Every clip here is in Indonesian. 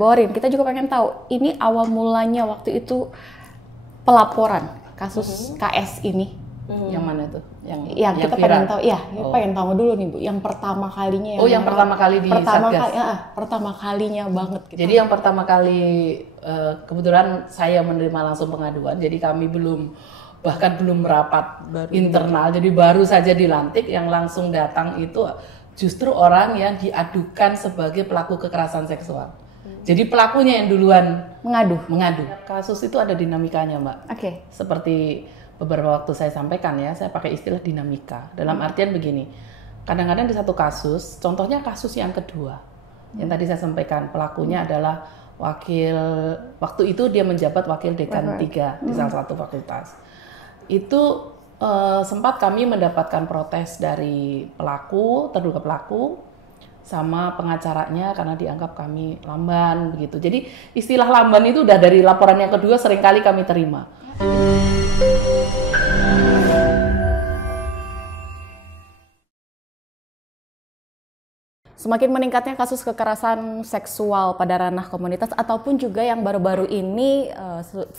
Borin, kita juga pengen tahu ini awal mulanya waktu itu pelaporan kasus KS ini. Yang mana tuh? Yang kita pengen tahu, ya, pengen tahu dulu nih Bu, yang pertama kalinya. Yang pertama kali di Satgas. Pertama kalinya banget. Gitu. Jadi yang pertama kali kebetulan saya menerima langsung pengaduan, jadi kami bahkan belum merapat internal, jadi baru saja dilantik. Yang langsung datang itu justru orang yang diadukan sebagai pelaku kekerasan seksual. Jadi pelakunya yang duluan mengadu. Kasus itu ada dinamikanya, Mbak. Oke. Seperti beberapa waktu saya sampaikan ya, saya pakai istilah dinamika. Dalam artian begini, kadang-kadang di satu kasus, contohnya kasus yang kedua, yang tadi saya sampaikan, pelakunya adalah waktu itu dia menjabat wakil dekan 3 di salah satu fakultas. Itu sempat kami mendapatkan protes dari terduga pelaku, sama pengacaranya karena dianggap kami lamban begitu. Jadi istilah lamban itu udah dari laporan yang kedua seringkali kami terima. Semakin meningkatnya kasus kekerasan seksual pada ranah komunitas ataupun juga yang baru-baru ini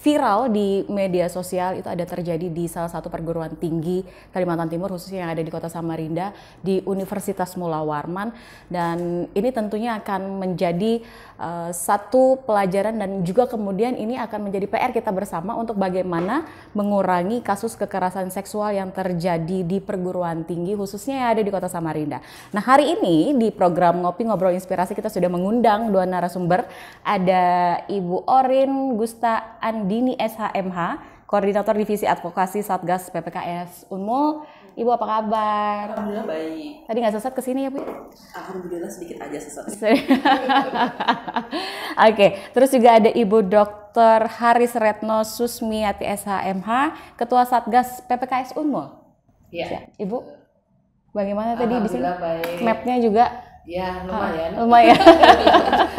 viral di media sosial, itu ada terjadi di salah satu perguruan tinggi Kalimantan Timur, khususnya yang ada di Kota Samarinda, di Universitas Mula Warman. Dan ini tentunya akan menjadi satu pelajaran dan juga kemudian ini akan menjadi PR kita bersama untuk bagaimana mengurangi kasus kekerasan seksual yang terjadi di perguruan tinggi, khususnya yang ada di Kota Samarinda. Nah, hari ini di program Ngopi Ngobrol Inspirasi kita sudah mengundang 2 narasumber. Ada Ibu Orin Gusta Andini SHMH, Koordinator Divisi Advokasi Satgas PPKS Unmul. Ibu apa kabar? Alhamdulillah baik. Tadi nggak sesat kesini ya Bu? Alhamdulillah sedikit aja sesat. Oke, terus juga ada Ibu Dr. Haris Retno Susmiati SHMH, Ketua Satgas PPKS Unmul. Iya. Ibu, bagaimana tadi di sini? Baik. Mapnya juga? Ya lumayan. Lumayan.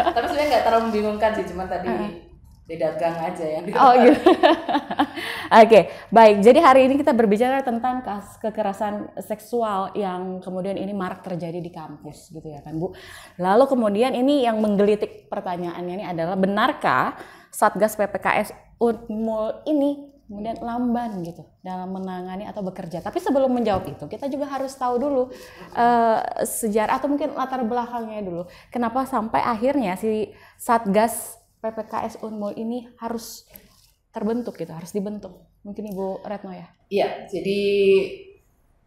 Tapi sebenarnya nggak terlalu membingungkan sih, cuma tadi beda gang aja yang Oh gitu. Oke, baik. Jadi hari ini kita berbicara tentang kekerasan seksual yang kemudian ini marak terjadi di kampus gitu ya kan Bu. Lalu kemudian ini yang menggelitik pertanyaannya ini adalah, benarkah Satgas PPKS Unmul ini kemudian lamban gitu dalam menangani atau bekerja? Tapi sebelum menjawab itu, kita juga harus tahu dulu sejarah atau mungkin latar belakangnya dulu. Kenapa sampai akhirnya si Satgas PPKS Unmul ini harus terbentuk gitu, harus dibentuk. Mungkin Ibu Retno ya? Iya, jadi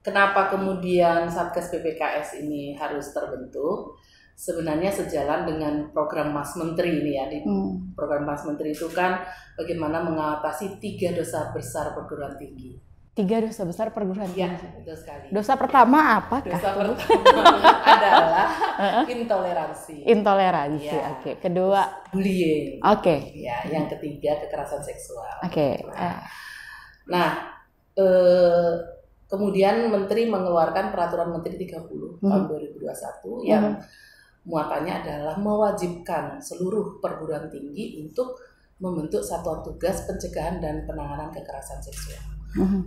kenapa kemudian Satgas PPKS ini harus terbentuk? Sebenarnya sejalan dengan program Mas Menteri ini ya. Di program Mas Menteri itu kan bagaimana mengatasi 3 dosa besar perguruan tinggi. 3 dosa besar perguruan tinggi. Ya, betul sekali. Dosa pertama apa? Dosa pertama adalah intoleransi. Intoleransi, ya. Oke. Kedua, bullying. Oke. Ya, yang ketiga kekerasan seksual. Oke. Nah, kemudian Menteri mengeluarkan Peraturan Menteri 30 tahun 2021 yang muatannya adalah mewajibkan seluruh perguruan tinggi untuk membentuk satuan tugas pencegahan dan penanganan kekerasan seksual.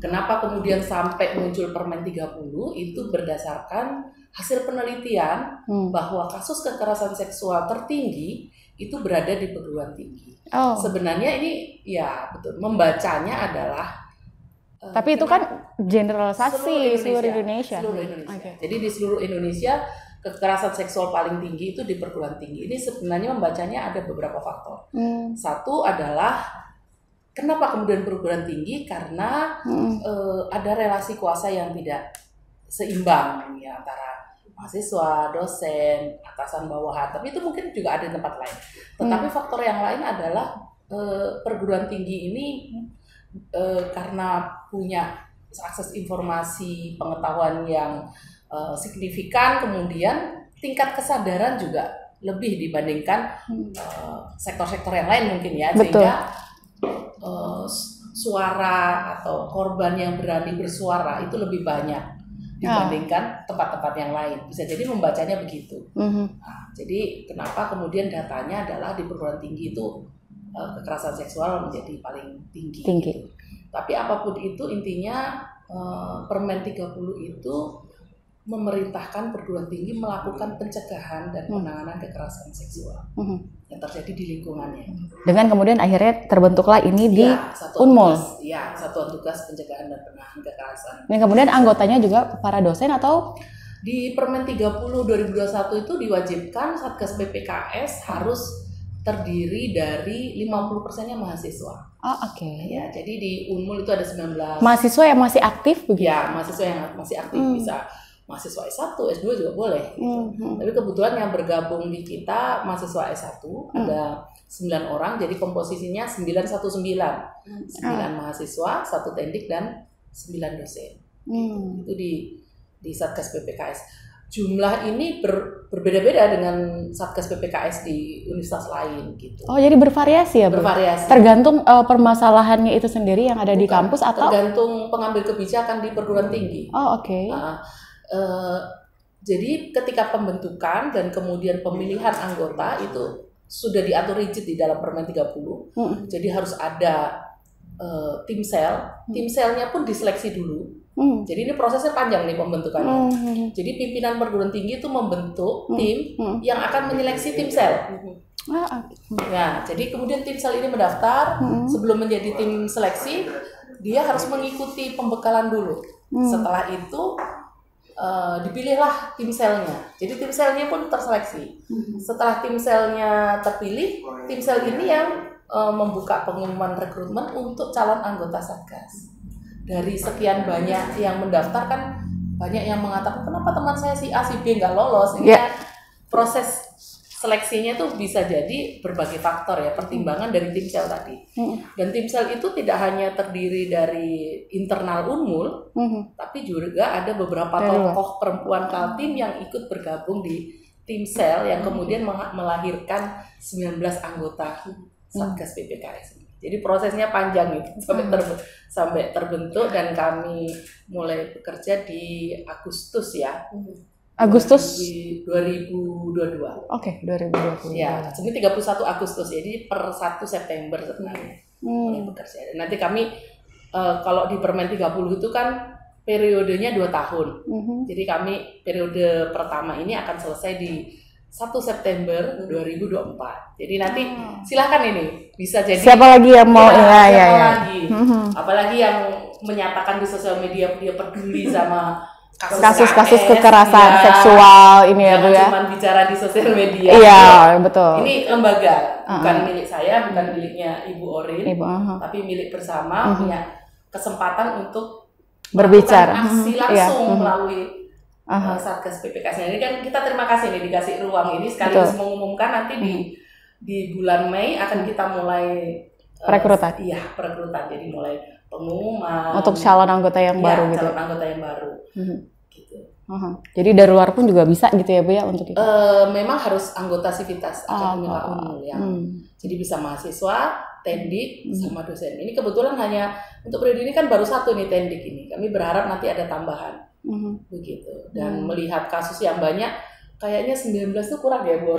Kenapa kemudian sampai muncul Permen 30? Itu berdasarkan hasil penelitian bahwa kasus kekerasan seksual tertinggi itu berada di perguruan tinggi. Sebenarnya ini ya betul, membacanya adalah tapi itu kan generalisasi seluruh Indonesia. Okay. Jadi di seluruh Indonesia kekerasan seksual paling tinggi itu di perguruan tinggi. Ini sebenarnya membacanya ada beberapa faktor. Satu adalah kenapa kemudian perguruan tinggi? Karena ada relasi kuasa yang tidak seimbang ya, antara mahasiswa, dosen, atasan bawahan. Tapi itu mungkin juga ada di tempat lain. Tetapi faktor yang lain adalah perguruan tinggi ini karena punya akses informasi, pengetahuan yang signifikan, kemudian tingkat kesadaran juga lebih dibandingkan sektor-sektor yang lain mungkin ya. Betul. Sehingga suara atau korban yang berani bersuara itu lebih banyak dibandingkan tempat-tempat yang lain. Bisa jadi membacanya begitu. Nah, jadi kenapa kemudian datanya adalah di perguruan tinggi itu kekerasan seksual menjadi paling tinggi. Gitu. Tapi apapun itu intinya Permen 30 itu memerintahkan perguruan tinggi melakukan pencegahan dan penanganan kekerasan seksual. yang terjadi di lingkungannya. Dengan kemudian akhirnya terbentuklah ini di Unmul. Satuan Tugas Pencegahan dan Penanganan Kekerasan. Dan kemudian anggotanya juga para dosen atau di Permen 30 2021 itu diwajibkan Satgas PPKS harus terdiri dari 50%-nya mahasiswa. Oh, oke. Ya, jadi di Unmul itu ada 19 mahasiswa yang masih aktif begitu. Ya, mahasiswa yang masih aktif bisa mahasiswa S1, S2 juga boleh. Gitu. Tapi kebetulan yang bergabung di kita mahasiswa S1 ada 9 orang, jadi komposisinya 919. 9 mahasiswa, 1 tendik dan 9 dosen. Itu di Satgas PPKS. Jumlah ini berbeda-beda dengan Satgas PPKS di universitas lain gitu. Oh, jadi bervariasi ya, Bu? Bervariasi. Tergantung permasalahannya itu sendiri yang ada di kampus atau tergantung pengambil kebijakan di perguruan tinggi. Oh, oke. Jadi ketika pembentukan dan kemudian pemilihan anggota itu sudah diatur rigid di dalam Permen 30. Jadi harus ada tim sel. Tim selnya pun diseleksi dulu. Jadi ini prosesnya panjang nih pembentukannya. Jadi pimpinan perguruan tinggi itu membentuk tim yang akan menyeleksi tim sel. Nah, jadi kemudian tim sel ini mendaftar. Sebelum menjadi tim seleksi, dia harus mengikuti pembekalan dulu. Setelah itu dipilihlah tim selnya. Jadi tim selnya pun terseleksi. Setelah tim selnya terpilih, tim sel ini yang membuka pengumuman rekrutmen untuk calon anggota Satgas. Dari sekian banyak yang mendaftar kan banyak yang mengatakan kenapa teman saya si A si B nggak lolos. Ini kan proses seleksinya tuh bisa jadi berbagai faktor ya, pertimbangan dari tim sel tadi. Dan tim sel itu tidak hanya terdiri dari internal Unmul, tapi juga ada beberapa tokoh perempuan Kaltim yang ikut bergabung di tim sel yang kemudian melahirkan 19 anggota Satgas PPKS. Jadi prosesnya panjang itu sampai terbentuk dan kami mulai bekerja di Agustus ya. Agustus 2022. Oke, 2022. Ya, jadi 31 Agustus. Jadi per 1 September sebenarnya mulai bekerja. Dan nanti kami kalau di Permen 30 itu kan periodenya 2 tahun. Jadi kami periode pertama ini akan selesai di 1 September 2024. Jadi nanti silakan ini bisa jadi siapa lagi yang mau lagi. Apalagi yang menyatakan di sosial media dia peduli sama kasus-kasus kekerasan seksual ini ya, Bu ya. Cuma bicara di sosial media. Iya, betul. Ini lembaga, bukan milik saya, bukan miliknya Ibu Orin, tapi milik bersama, punya kesempatan untuk berbicara aksi langsung melalui Satgas PPKS. Ini kan kita terima kasih nih dikasih ruang ini sekaligus mengumumkan nanti di bulan Mei akan kita mulai perekrutan. Iya, perekrutan. Jadi mulai pengumuman untuk calon anggota yang baru gitu. Calon anggota yang baru. Gitu. Jadi dari luar pun juga bisa gitu ya, Bu ya, untuk itu. Memang harus anggota sivitas akademika Unmul ya. Jadi bisa mahasiswa, tendik sama dosen. Ini kebetulan hanya untuk periode ini kan baru 1 nih tendik ini. Kami berharap nanti ada tambahan. Begitu. Dan melihat kasus yang banyak kayaknya 19 itu kurang ya, Bu.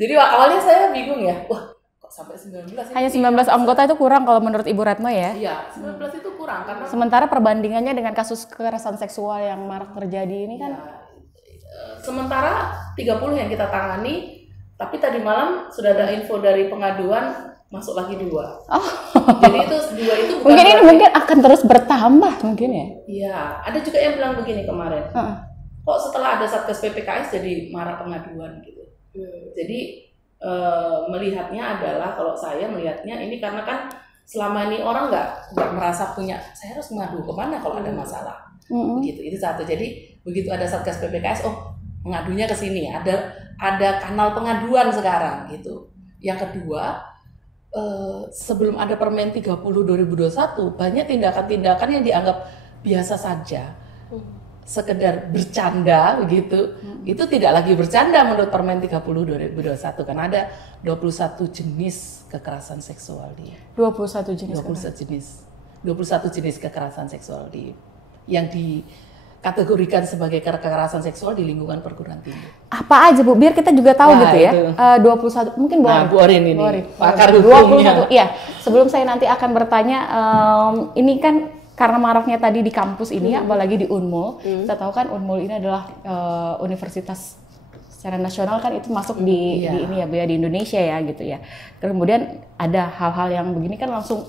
Jadi awalnya saya bingung ya. Wah, kok sampai 19? Hanya 19 anggota itu kurang kalau menurut Ibu Retno ya? Iya, 19 itu kurang karena sementara perbandingannya dengan kasus kekerasan seksual yang marak terjadi ini kan sementara 30 yang kita tangani, tapi tadi malam sudah ada info dari pengaduan masuk lagi 2. Jadi itu 2 itu bukan mungkin akan terus bertambah mungkin ya. Iya, ada juga yang bilang begini kemarin. Kok setelah ada Satgas PPKS jadi marak pengaduan gitu. Jadi melihatnya adalah, kalau saya melihatnya ini karena kan selama ini orang nggak merasa punya saya harus mengadu kemana kalau ada masalah. Begitu, itu satu. Jadi begitu ada Satgas PPKS, oh mengadunya ke sini, ada kanal pengaduan sekarang gitu. Yang kedua, sebelum ada Permen 30 2021 banyak tindakan-tindakan yang dianggap biasa saja, sekedar bercanda begitu. Itu tidak lagi bercanda menurut Permen 30 2021 karena ada 21 jenis kekerasan seksual di 21 jenis kekerasan seksual yang dikategorikan sebagai kekerasan seksual di lingkungan perguruan tinggi. Apa aja, Bu? Biar kita juga tahu gitu ya. 21 mungkin Bu Orin ini. Pakar hukumnya. 21. Iya. Sebelum saya nanti akan bertanya, ini kan karena maraknya tadi di kampus ini, apalagi di Unmul. Kita tahu kan Unmul ini adalah universitas secara nasional kan itu masuk di ini ya Bu ya, di Indonesia ya gitu ya. Kemudian ada hal-hal yang begini kan langsung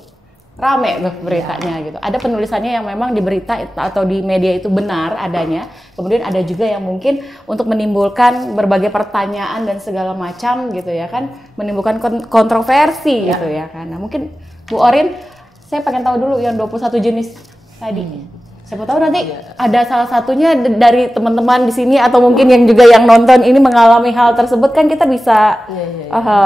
rame beritanya gitu. Ada penulisannya yang memang di berita atau di media itu benar adanya. Kemudian ada juga yang mungkin untuk menimbulkan berbagai pertanyaan dan segala macam gitu ya kan, menimbulkan kontroversi gitu ya kan. Nah, mungkin Bu Orin, saya pengen tahu dulu yang 21 jenis tadi. Siapa tahu nanti ada salah satunya dari teman-teman di sini atau mungkin yang juga yang nonton ini mengalami hal tersebut, kan kita bisa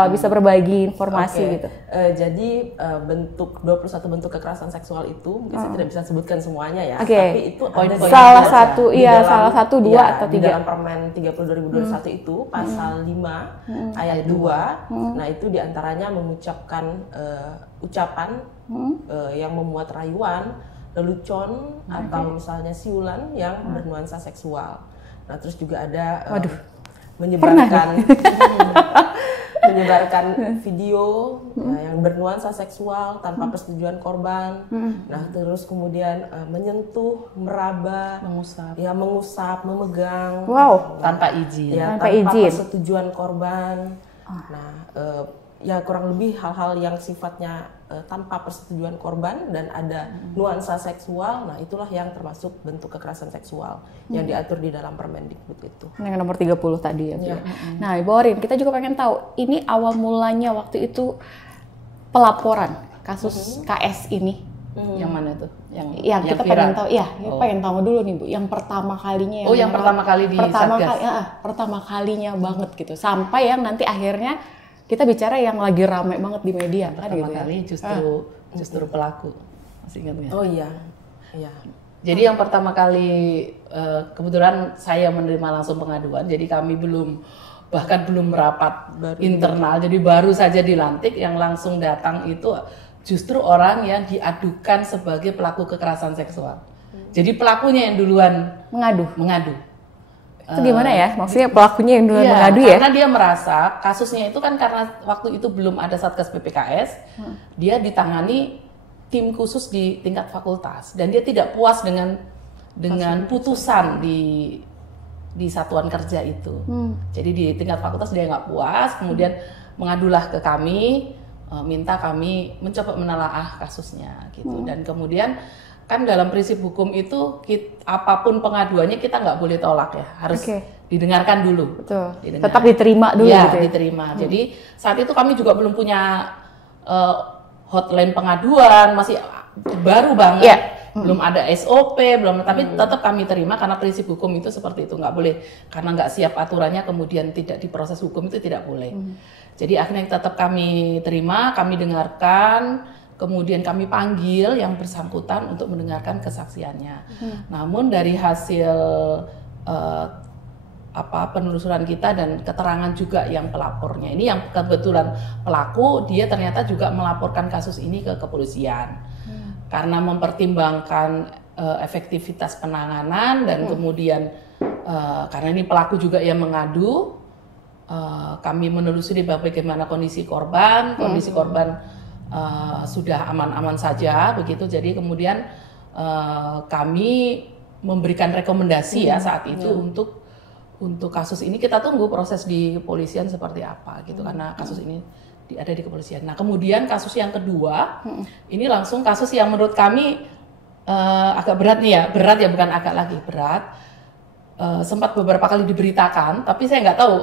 bisa berbagi informasi gitu. Jadi bentuk 21 bentuk kekerasan seksual itu mungkin saya tidak bisa sebutkan semuanya ya. Tapi itu ada salah satu salah satu dua atau tiga. Di dalam Permen 30/2021 itu pasal 5 ayat 2. Nah, itu diantaranya mengucapkan ucapan yang memuat rayuan, lelucon atau misalnya siulan yang bernuansa seksual. Nah, terus juga ada menyebarkan video yang bernuansa seksual tanpa persetujuan korban. Nah, terus kemudian menyentuh, meraba, mengusap, memegang, tanpa izin, tanpa persetujuan korban. Nah, ya kurang lebih hal-hal yang sifatnya tanpa persetujuan korban dan ada nuansa seksual. Nah, itulah yang termasuk bentuk kekerasan seksual yang diatur di dalam Permendikbud itu. Yang nomor 30 tadi ya. Nah, Ibu Orin, kita juga pengen tahu ini awal mulanya waktu itu pelaporan kasus KS ini. Yang mana tuh? Yang kita pengen tahu, pengen tahu dulu nih Bu, yang pertama kalinya yang pertama kali di Satgas. Pertama kalinya banget gitu. Sampai yang nanti akhirnya kita bicara yang lagi rame banget di media kan gitu. Pertama kali justru pelaku. Masih ingat nggak? Oh iya. Jadi yang pertama kali kebetulan saya menerima langsung pengaduan. Jadi kami bahkan belum merapat internal. Jadi baru saja dilantik, yang langsung datang itu justru orang yang diadukan sebagai pelaku kekerasan seksual. Jadi pelakunya yang duluan mengadu. Itu gimana ya? Maksudnya pelakunya yang duluan mengadu ya? Karena dia merasa kasusnya itu kan karena waktu itu belum ada Satgas PPKS, dia ditangani tim khusus di tingkat fakultas dan dia tidak puas dengan putusan di satuan kerja itu. Jadi di tingkat fakultas dia nggak puas, kemudian mengadulah ke kami, minta kami mencoba menelaah kasusnya gitu. Dan kemudian kan dalam prinsip hukum itu apapun pengaduannya kita nggak boleh tolak ya, harus didengarkan dulu. Betul. Tetap diterima dulu gitu ya? Diterima. Jadi saat itu kami juga belum punya hotline pengaduan, masih baru banget. Belum ada SOP, tapi tetap kami terima karena prinsip hukum itu seperti itu, nggak boleh karena nggak siap aturannya kemudian tidak diproses hukum, itu tidak boleh. Jadi akhirnya tetap kami terima, kami dengarkan. Kemudian kami panggil yang bersangkutan untuk mendengarkan kesaksiannya. Namun dari hasil penelusuran kita dan keterangan juga yang pelapornya ini, yang kebetulan pelaku, dia ternyata juga melaporkan kasus ini ke kepolisian. Karena mempertimbangkan efektivitas penanganan dan kemudian karena ini pelaku juga yang mengadu, kami menelusuri bagaimana kondisi korban. Kondisi korban sudah aman-aman saja begitu. Jadi kemudian kami memberikan rekomendasi saat itu untuk kasus ini kita tunggu proses di kepolisian seperti apa gitu, karena kasus ini ada di kepolisian. Nah, kemudian kasus yang kedua ini langsung kasus yang menurut kami agak berat nih ya, bukan agak lagi berat. Sempat beberapa kali diberitakan, tapi saya nggak tahu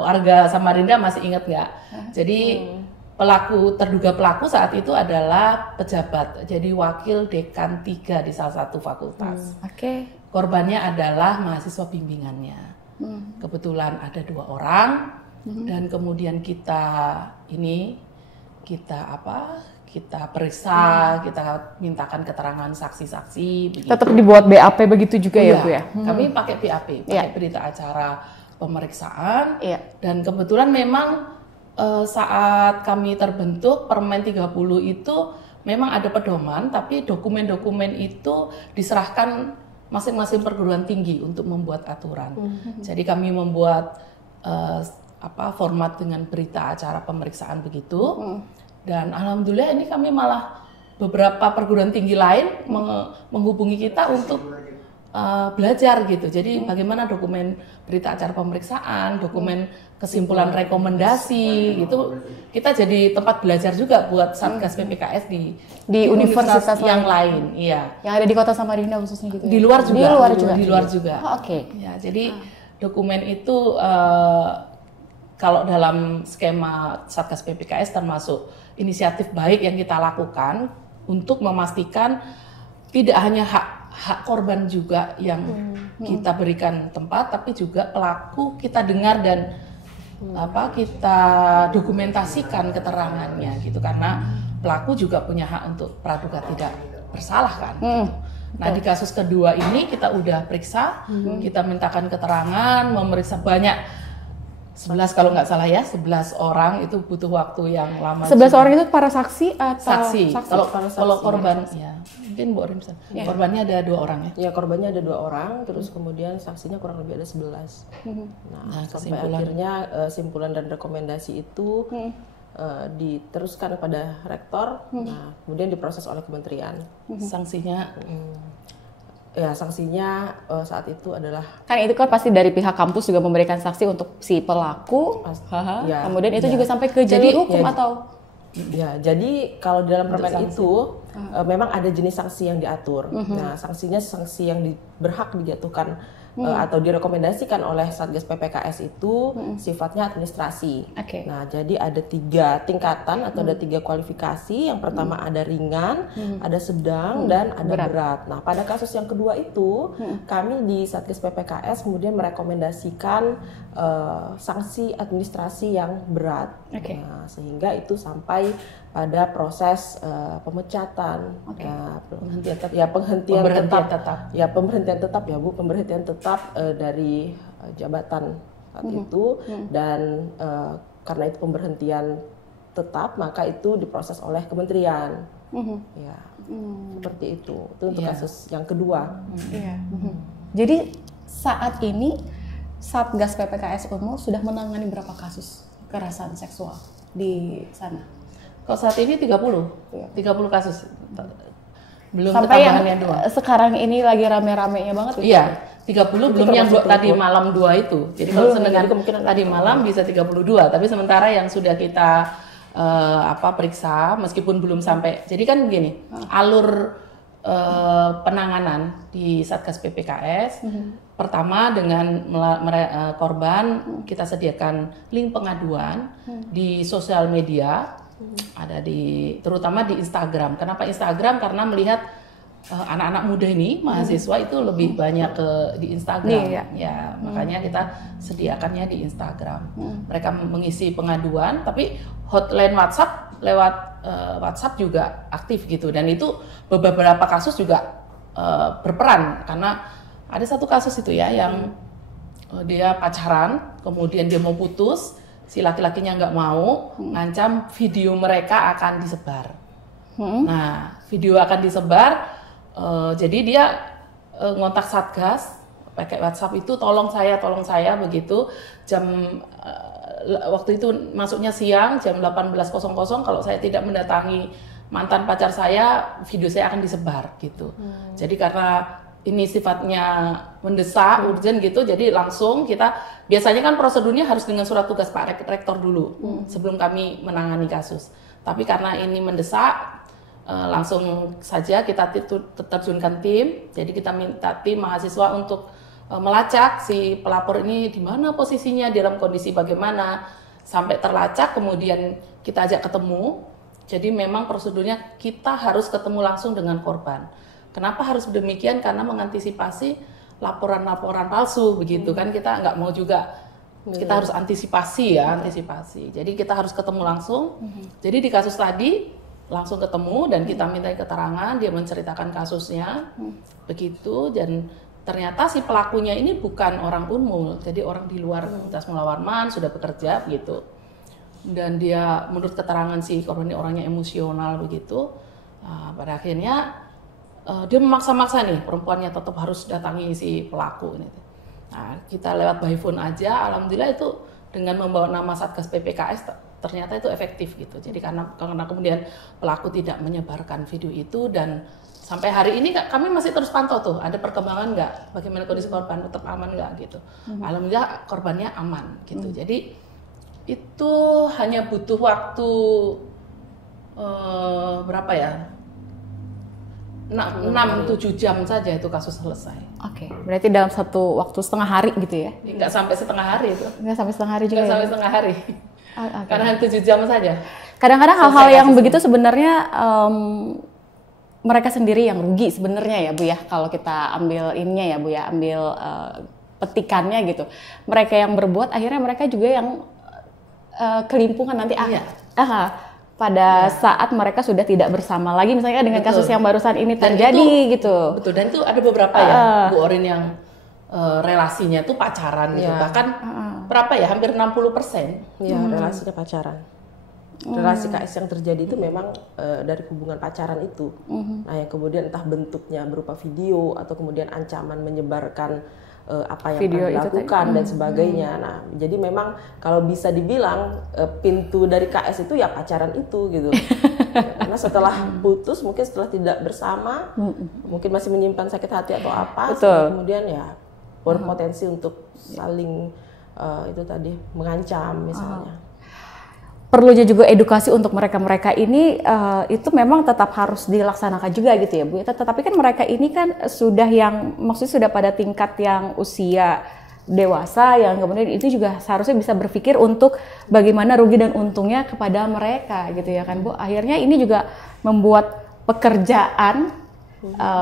warga Samarinda masih ingat nggak. Jadi terduga pelaku saat itu adalah pejabat, jadi wakil dekan 3 di salah satu fakultas. Korbannya adalah mahasiswa bimbingannya. Kebetulan ada 2 orang dan kemudian kita periksa, kita mintakan keterangan saksi-saksi. Begitu. Tetap dibuat BAP begitu juga ya Bu ya? Kami pakai BAP, pakai berita acara pemeriksaan. Dan kebetulan memang saat kami terbentuk Permen 30 itu memang ada pedoman, tapi dokumen-dokumen itu diserahkan masing-masing perguruan tinggi untuk membuat aturan. Jadi kami membuat format dengan berita acara pemeriksaan begitu. Dan alhamdulillah ini kami malah beberapa perguruan tinggi lain menghubungi kita untuk belajar gitu. Jadi bagaimana dokumen berita acara pemeriksaan, dokumen kesimpulan rekomendasi gitu, kita jadi tempat belajar juga buat Satgas PPKS di universitas yang lain. Iya. Yang ada di Kota Samarinda khususnya gitu. Di luar juga. Di luar juga. Oh, oke. Ya, jadi dokumen itu kalau dalam skema Satgas PPKS termasuk inisiatif baik yang kita lakukan untuk memastikan tidak hanya hak korban juga yang kita berikan tempat, tapi juga pelaku kita dengar dan kita dokumentasikan keterangannya gitu, karena pelaku juga punya hak untuk praduga tidak bersalah kan. Nah, di kasus kedua ini kita udah periksa, kita mintakan keterangan, memeriksa banyak 11 kalau nggak salah ya, 11 orang itu butuh waktu yang lama. 11 orang itu para saksi atau saksi? Kalau korban ya, mungkin Bu Orim, korbannya ada 2 orang ya? Ya, korbannya ada 2 orang, terus kemudian saksinya kurang lebih ada 11. Nah, sampai akhirnya simpulan dan rekomendasi itu diteruskan kepada rektor, nah kemudian diproses oleh kementerian. Sanksinya? Ya, sanksinya saat itu adalah kan itu kan pasti dari pihak kampus juga memberikan saksi untuk si pelaku, ya, kemudian itu juga sampai ke jalur hukum atau? Ya, jadi kalau di dalam permen itu memang ada jenis sanksi yang diatur. Nah, sanksinya sanksi yang berhak dijatuhkan atau direkomendasikan oleh Satgas PPKS itu sifatnya administrasi. Nah, jadi ada 3 tingkatan atau ada 3 kualifikasi. Yang pertama ada ringan, ada sedang, dan ada berat. Nah, pada kasus yang kedua itu kami di Satgas PPKS kemudian merekomendasikan sanksi administrasi yang berat. Nah, sehingga itu sampai pada proses pemecatan, pemberhentian tetap ya Bu, pemberhentian tetap dari jabatan saat itu, dan karena itu pemberhentian tetap maka itu diproses oleh kementerian. Ya, seperti itu. Itu untuk kasus yang kedua. Jadi saat ini Satgas PPKS Unmul sudah menangani berapa kasus kekerasan seksual di sana? Kalau saat ini 30 kasus. Belum sampai yang 2. Sekarang ini lagi rame-ramenya banget. Iya, 30 belum yang tadi malam 2 itu. Jadi kalau dengan kemungkinan tadi malam bisa 32, tapi sementara yang sudah kita periksa meskipun belum sampai. Jadi kan begini, alur penanganan di Satgas PPKS pertama dengan korban kita sediakan link pengaduan di sosial media. Ada terutama di Instagram. Kenapa Instagram? Karena melihat anak-anak muda ini, mahasiswa itu lebih banyak di Instagram. Ya, makanya kita sediakannya di Instagram. Mereka mengisi pengaduan, tapi hotline WhatsApp lewat WhatsApp juga aktif gitu. Dan itu beberapa kasus juga berperan, karena ada satu kasus itu ya yang dia pacaran, kemudian dia mau putus. Si laki-lakinya nggak mau, ngancam video mereka akan disebar. Nah, video akan disebar, jadi dia ngontak Satgas pakai WhatsApp itu, tolong saya begitu. Waktu itu masuknya siang jam 18.00, kalau saya tidak mendatangi mantan pacar saya, video saya akan disebar gitu. Jadi karena ini sifatnya mendesak, urgent gitu, jadi langsung kita, biasanya kan prosedurnya harus dengan surat tugas Pak Rektor dulu, sebelum kami menangani kasus. Tapi karena ini mendesak, langsung saja kita terjunkan tim, jadi kita minta tim mahasiswa untuk melacak si pelapor ini di mana posisinya, dalam kondisi bagaimana, sampai terlacak, kemudian kita ajak ketemu. Jadi memang prosedurnya kita harus ketemu langsung dengan korban. Kenapa harus demikian? Karena mengantisipasi laporan-laporan palsu begitu kan, kita nggak mau juga, kita harus antisipasi. Jadi kita harus ketemu langsung. Jadi di kasus tadi langsung ketemu dan kita minta keterangan, dia menceritakan kasusnya begitu, dan ternyata si pelakunya ini bukan orang Unmul, jadi orang di luar Universitas Mula Warman, sudah bekerja begitu. Dan dia menurut keterangan si korban ini orangnya emosional begitu. Pada akhirnya dia memaksa-maksa nih perempuannya tetap harus datangi si pelaku ini. Nah, kita lewat by phone aja, alhamdulillah itu dengan membawa nama Satgas PPKS ternyata itu efektif gitu. Jadi karena kemudian pelaku tidak menyebarkan video itu, dan sampai hari ini kami masih terus pantau tuh ada perkembangan nggak, bagaimana kondisi korban, tetap aman nggak gitu. Alhamdulillah korbannya aman gitu. Jadi itu hanya butuh waktu berapa ya? 6-7 jam saja itu kasus selesai. Oke, berarti dalam satu waktu setengah hari gitu ya? Nggak sampai setengah hari itu. Nggak sampai setengah hari juga. Nggak sampai setengah hari. Karena hanya 7 jam saja. Kadang-kadang hal-hal yang begitu sebenarnya mereka sendiri yang rugi sebenarnya ya Bu ya, kalau kita ambil ininya ya Bu ya, ambil petikannya gitu. Mereka yang berbuat akhirnya mereka juga yang kelimpungan nanti pada saat mereka sudah tidak bersama lagi, misalnya dengan kasus yang barusan ini terjadi gitu. Betul, dan itu ada beberapa ya Bu Orin yang relasinya tuh pacaran gitu. Bahkan berapa ya, hampir 60%. Ya, relasinya pacaran. Relasi KS yang terjadi itu memang dari hubungan pacaran itu. Nah, yang kemudian entah bentuknya berupa video atau kemudian ancaman menyebarkan apa yang video akan dilakukan dan sebagainya. Nah, jadi memang kalau bisa dibilang pintu dari KS itu ya pacaran itu gitu. Karena setelah putus, mungkin setelah tidak bersama, mungkin masih menyimpan sakit hati atau apa, kemudian ya berpotensi untuk saling itu tadi mengancam misalnya. Perlunya juga edukasi untuk mereka-mereka ini itu memang tetap harus dilaksanakan juga gitu ya Bu. Tetapi kan mereka ini kan sudah yang maksudnya sudah pada tingkat yang usia dewasa, yang kemudian itu juga seharusnya bisa berpikir untuk bagaimana rugi dan untungnya kepada mereka gitu ya kan Bu. Akhirnya ini juga membuat pekerjaan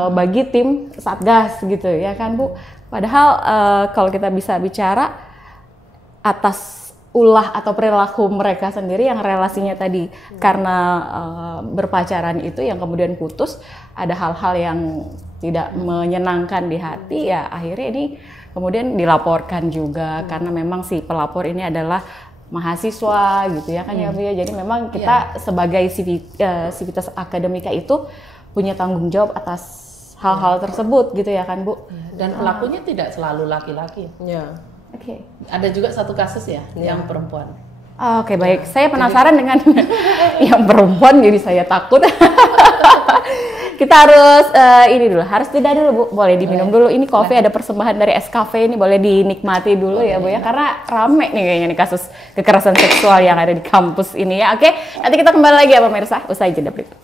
bagi tim Satgas gitu ya kan Bu. Padahal kalau kita bisa bicara atas ulah atau perilaku mereka sendiri yang relasinya tadi karena berpacaran itu yang kemudian putus, ada hal-hal yang tidak menyenangkan di hati, ya akhirnya ini kemudian dilaporkan juga karena memang si pelapor ini adalah mahasiswa gitu ya kan ya Bu ya. Jadi memang kita sebagai sivitas akademika itu punya tanggung jawab atas hal-hal tersebut gitu ya kan Bu. Dan pelakunya tidak selalu laki-laki. Oke. Ada juga satu kasus ya yang perempuan. Oke, baik. Saya penasaran dengan yang perempuan, jadi saya takut. Kita harus ini dulu, harus jeda dulu Bu. Boleh diminum dulu. Ini kopi ada persembahan dari SKF ini, boleh dinikmati dulu ya Bu ya. Karena rame nih kayaknya nih kasus kekerasan seksual yang ada di kampus ini ya. Oke, nanti kita kembali lagi ya pemirsa. Usai jeda berikut.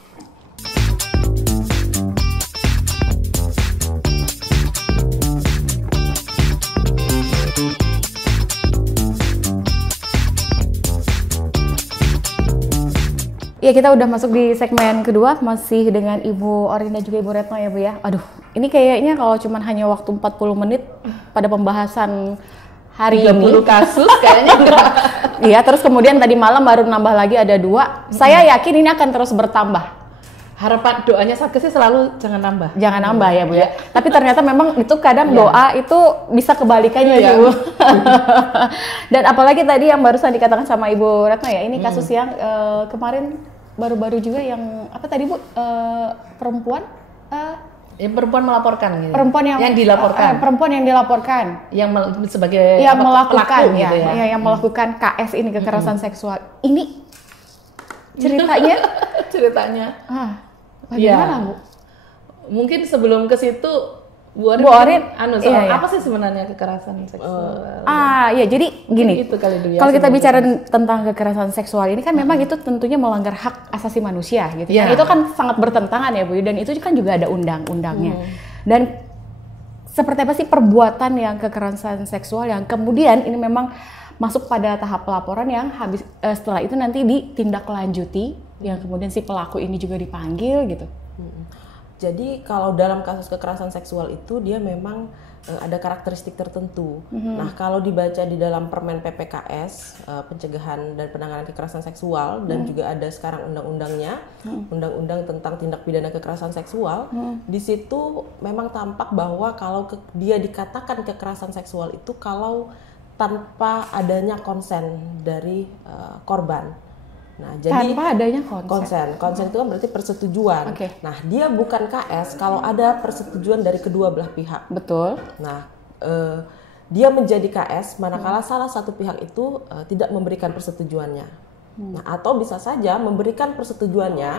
Ya, kita udah masuk di segmen kedua, masih dengan Ibu Orin dan juga Ibu Retno ya Bu ya. Aduh, ini kayaknya kalau cuman hanya waktu 40 menit pada pembahasan hari 30 ini. kasus kayaknya enggak. Iya, terus kemudian tadi malam baru nambah lagi ada 2. Saya yakin ini akan terus bertambah. Harapan doanya Satgas selalu jangan nambah. Jangan nambah ya Bu ya. Tapi ternyata memang itu kadang doa itu bisa kebalikannya ya Bu. Dan apalagi tadi yang barusan dikatakan sama Ibu Retno ya, ini kasus yang kemarin baru-baru juga yang apa tadi Bu, perempuan perempuan melaporkan gitu. Perempuan yang dilaporkan. Perempuan yang dilaporkan Yang sebagai yang melakukan pelaku, ya, gitu ya. yang melakukan KS ini, kekerasan seksual. Ini ceritanya ceritanya. Bagaimana Bu? Mungkin sebelum ke situ Bu Orin apa sih sebenarnya kekerasan seksual? Ya jadi gini, itu kali kalau kita bicara tentang kekerasan seksual ini kan memang itu tentunya melanggar hak asasi manusia gitu kan. Itu kan sangat bertentangan ya Bu, dan itu kan juga ada undang-undangnya. Dan seperti apa sih perbuatan yang kekerasan seksual yang kemudian ini memang masuk pada tahap pelaporan yang habis setelah itu nanti ditindaklanjuti, yang kemudian si pelaku ini juga dipanggil gitu. Jadi kalau dalam kasus kekerasan seksual itu dia memang ada karakteristik tertentu. Nah, kalau dibaca di dalam Permen PPKS, pencegahan dan penanganan kekerasan seksual, dan juga ada sekarang undang-undangnya, undang-undang tentang tindak pidana kekerasan seksual, di situ memang tampak bahwa kalau dia dikatakan kekerasan seksual itu kalau tanpa adanya konsen dari korban. Nah, jadi tanpa adanya konsen itu kan berarti persetujuan. Nah, dia bukan KS kalau ada persetujuan dari kedua belah pihak. Betul. Nah, dia menjadi KS manakala salah satu pihak itu tidak memberikan persetujuannya. Nah, atau bisa saja memberikan persetujuannya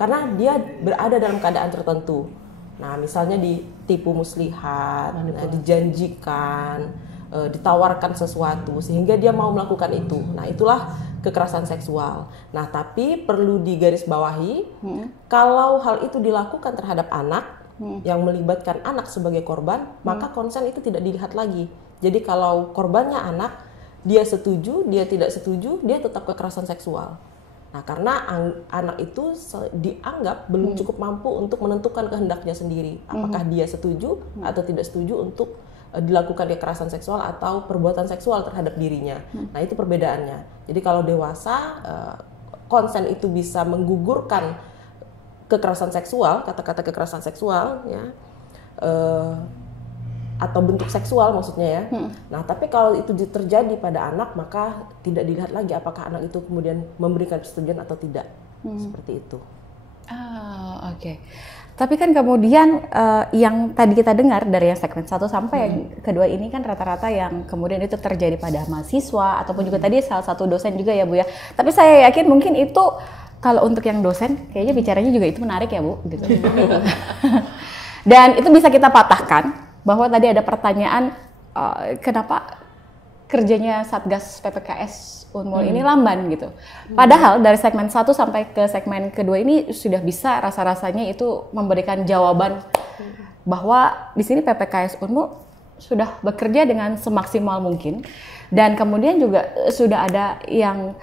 karena dia berada dalam keadaan tertentu. Nah, misalnya ditipu muslihat, dijanjikan, ditawarkan sesuatu sehingga dia mau melakukan itu. Nah, itulah kekerasan seksual. Nah, tapi perlu digarisbawahi kalau hal itu dilakukan terhadap anak yang melibatkan anak sebagai korban, maka konsen itu tidak dilihat lagi. Jadi kalau korbannya anak, dia setuju, dia tidak setuju, dia tetap kekerasan seksual. Nah, karena anak itu dianggap belum cukup mampu untuk menentukan kehendaknya sendiri. Apakah dia setuju atau tidak setuju untuk dilakukan kekerasan seksual atau perbuatan seksual terhadap dirinya. Nah, itu perbedaannya. Jadi kalau dewasa, konsen itu bisa menggugurkan kekerasan seksual, kata-kata kekerasan seksual, ya, atau bentuk seksual maksudnya ya. Nah, tapi kalau itu terjadi pada anak, maka tidak dilihat lagi apakah anak itu kemudian memberikan persetujuan atau tidak. Seperti itu. Oke. Tapi kan kemudian yang tadi kita dengar dari yang segmen 1 sampai yang kedua ini kan rata-rata yang kemudian itu terjadi pada mahasiswa ataupun juga tadi salah satu dosen juga ya Bu ya. Tapi saya yakin mungkin itu kalau untuk yang dosen kayaknya bicaranya juga itu menarik ya Bu gitu. Dan itu bisa kita patahkan bahwa tadi ada pertanyaan kenapa kerjanya Satgas PPKS Unmul ini lamban gitu. Padahal dari segmen 1 sampai ke segmen kedua ini sudah bisa rasa-rasanya itu memberikan jawaban bahwa di sini PPKS Unmul sudah bekerja dengan semaksimal mungkin dan kemudian juga sudah ada yang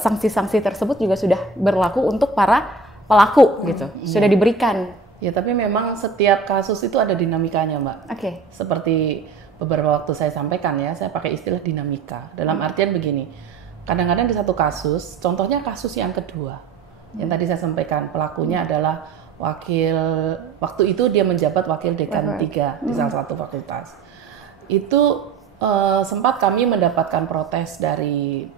sanksi-sanksi tersebut juga sudah berlaku untuk para pelaku gitu. Sudah diberikan. Ya, tapi memang setiap kasus itu ada dinamikanya, Mbak. Oke. Seperti beberapa waktu saya sampaikan ya, saya pakai istilah dinamika. Dalam artian begini, kadang-kadang di satu kasus, contohnya kasus yang kedua, yang tadi saya sampaikan, pelakunya adalah waktu itu dia menjabat wakil dekan 3 di salah satu fakultas. Itu sempat kami mendapatkan protes dari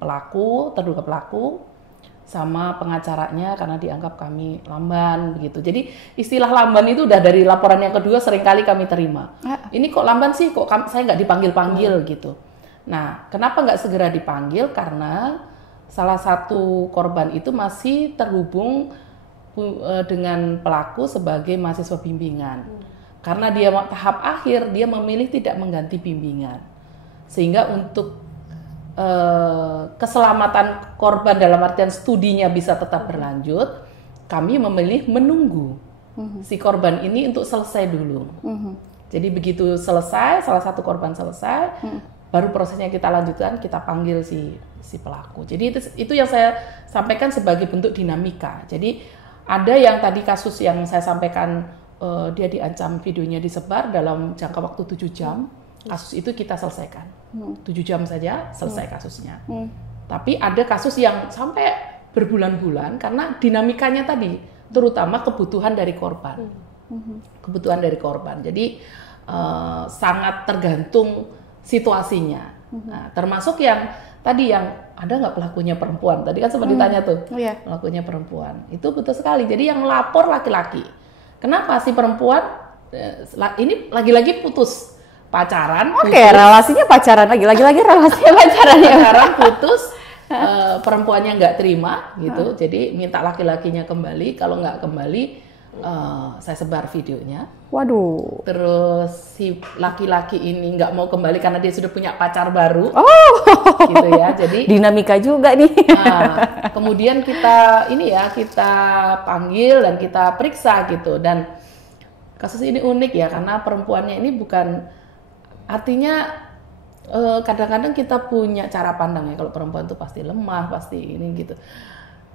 terduga pelaku, sama pengacaranya karena dianggap kami lamban begitu. Jadi istilah lamban itu udah dari laporan yang kedua seringkali kami terima. Ini kok lamban sih, kok saya nggak dipanggil-panggil gitu. Nah, kenapa nggak segera dipanggil? Karena salah satu korban itu masih terhubung dengan pelaku sebagai mahasiswa bimbingan. Karena dia tahap akhir, dia memilih tidak mengganti bimbingan. Sehingga untuk keselamatan korban dalam artian studinya bisa tetap berlanjut, kami memilih menunggu si korban ini untuk selesai dulu. Jadi begitu selesai, salah satu korban selesai, baru prosesnya kita lanjutkan, kita panggil si pelaku. Jadi itu yang saya sampaikan sebagai bentuk dinamika. Jadi ada yang tadi kasus yang saya sampaikan, dia diancam videonya disebar dalam jangka waktu 7 jam. Kasus itu kita selesaikan 7 jam saja selesai kasusnya. Tapi ada kasus yang sampai berbulan-bulan karena dinamikanya tadi, terutama kebutuhan dari korban. Kebutuhan dari korban. Jadi sangat tergantung situasinya. Nah, termasuk yang tadi yang ada nggak pelakunya perempuan? Tadi kan sempat ditanya tuh, pelakunya perempuan. Itu betul sekali. Jadi yang lapor laki-laki. Kenapa si perempuan ini lagi-lagi putus pacaran? Oke, relasinya pacaran lagi-lagi relasinya pacaran ya. Pacaran putus, perempuannya nggak terima gitu. Jadi minta laki-lakinya kembali. Kalau nggak kembali, saya sebar videonya. Waduh. Terus si laki-laki ini nggak mau kembali karena dia sudah punya pacar baru. Gitu ya. Jadi dinamika juga nih. Kemudian kita panggil dan kita periksa gitu. Dan kasus ini unik ya karena perempuannya ini bukan, artinya kadang-kadang kita punya cara pandang ya, kalau perempuan itu pasti lemah, pasti ini gitu.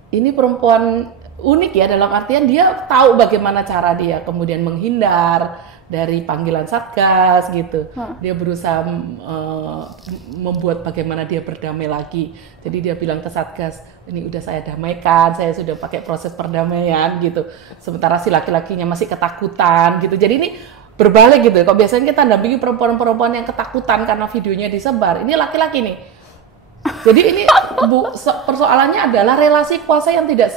Ini perempuan unik ya, dalam artian dia tahu bagaimana cara dia kemudian menghindar dari panggilan Satgas gitu. Dia berusaha membuat bagaimana dia berdamai lagi. Jadi dia bilang ke Satgas, ini udah saya damaikan, saya sudah pakai proses perdamaian gitu. Sementara si laki-lakinya masih ketakutan gitu. Jadi ini berbalik gitu. Kok biasanya kita dampingi perempuan-perempuan yang ketakutan karena videonya disebar. Ini laki-laki nih. Jadi ini persoalannya adalah relasi kuasa yang tidak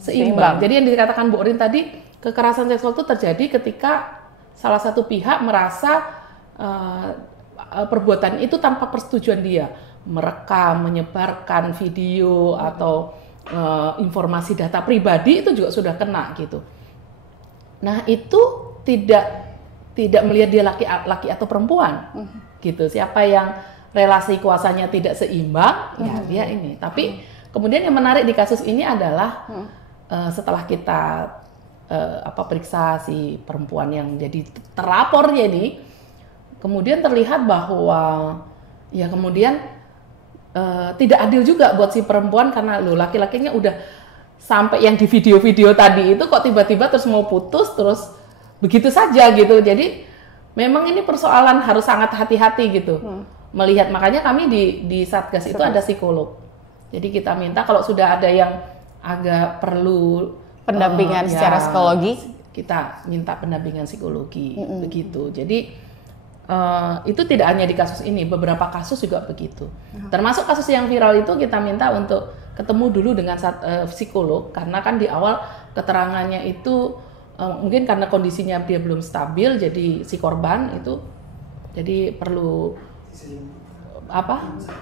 seimbang. Jadi yang dikatakan Bu Orin tadi, kekerasan seksual itu terjadi ketika salah satu pihak merasa perbuatan itu tanpa persetujuan dia. merekam, menyebarkan video atau informasi data pribadi itu juga sudah kena gitu. Nah itu tidak melihat dia laki atau perempuan gitu. Siapa yang relasi kuasanya tidak seimbang, ya dia ini. Tapi kemudian yang menarik di kasus ini adalah setelah kita periksa si perempuan yang jadi terlapornya ini, kemudian terlihat bahwa ya kemudian tidak adil juga buat si perempuan karena laki-lakinya udah sampai yang di video-video tadi itu kok tiba-tiba terus mau putus terus begitu saja gitu. Jadi memang ini persoalan harus sangat hati-hati gitu melihat. Makanya kami di Satgas itu ada psikolog. Jadi kita minta kalau sudah ada yang agak perlu pendampingan secara psikologi, kita minta pendampingan psikologi begitu. Jadi itu tidak hanya di kasus ini, beberapa kasus juga begitu. Termasuk kasus yang viral itu kita minta untuk ketemu dulu dengan psikolog karena kan di awal keterangannya itu mungkin karena kondisinya dia belum stabil, jadi si korban itu jadi perlu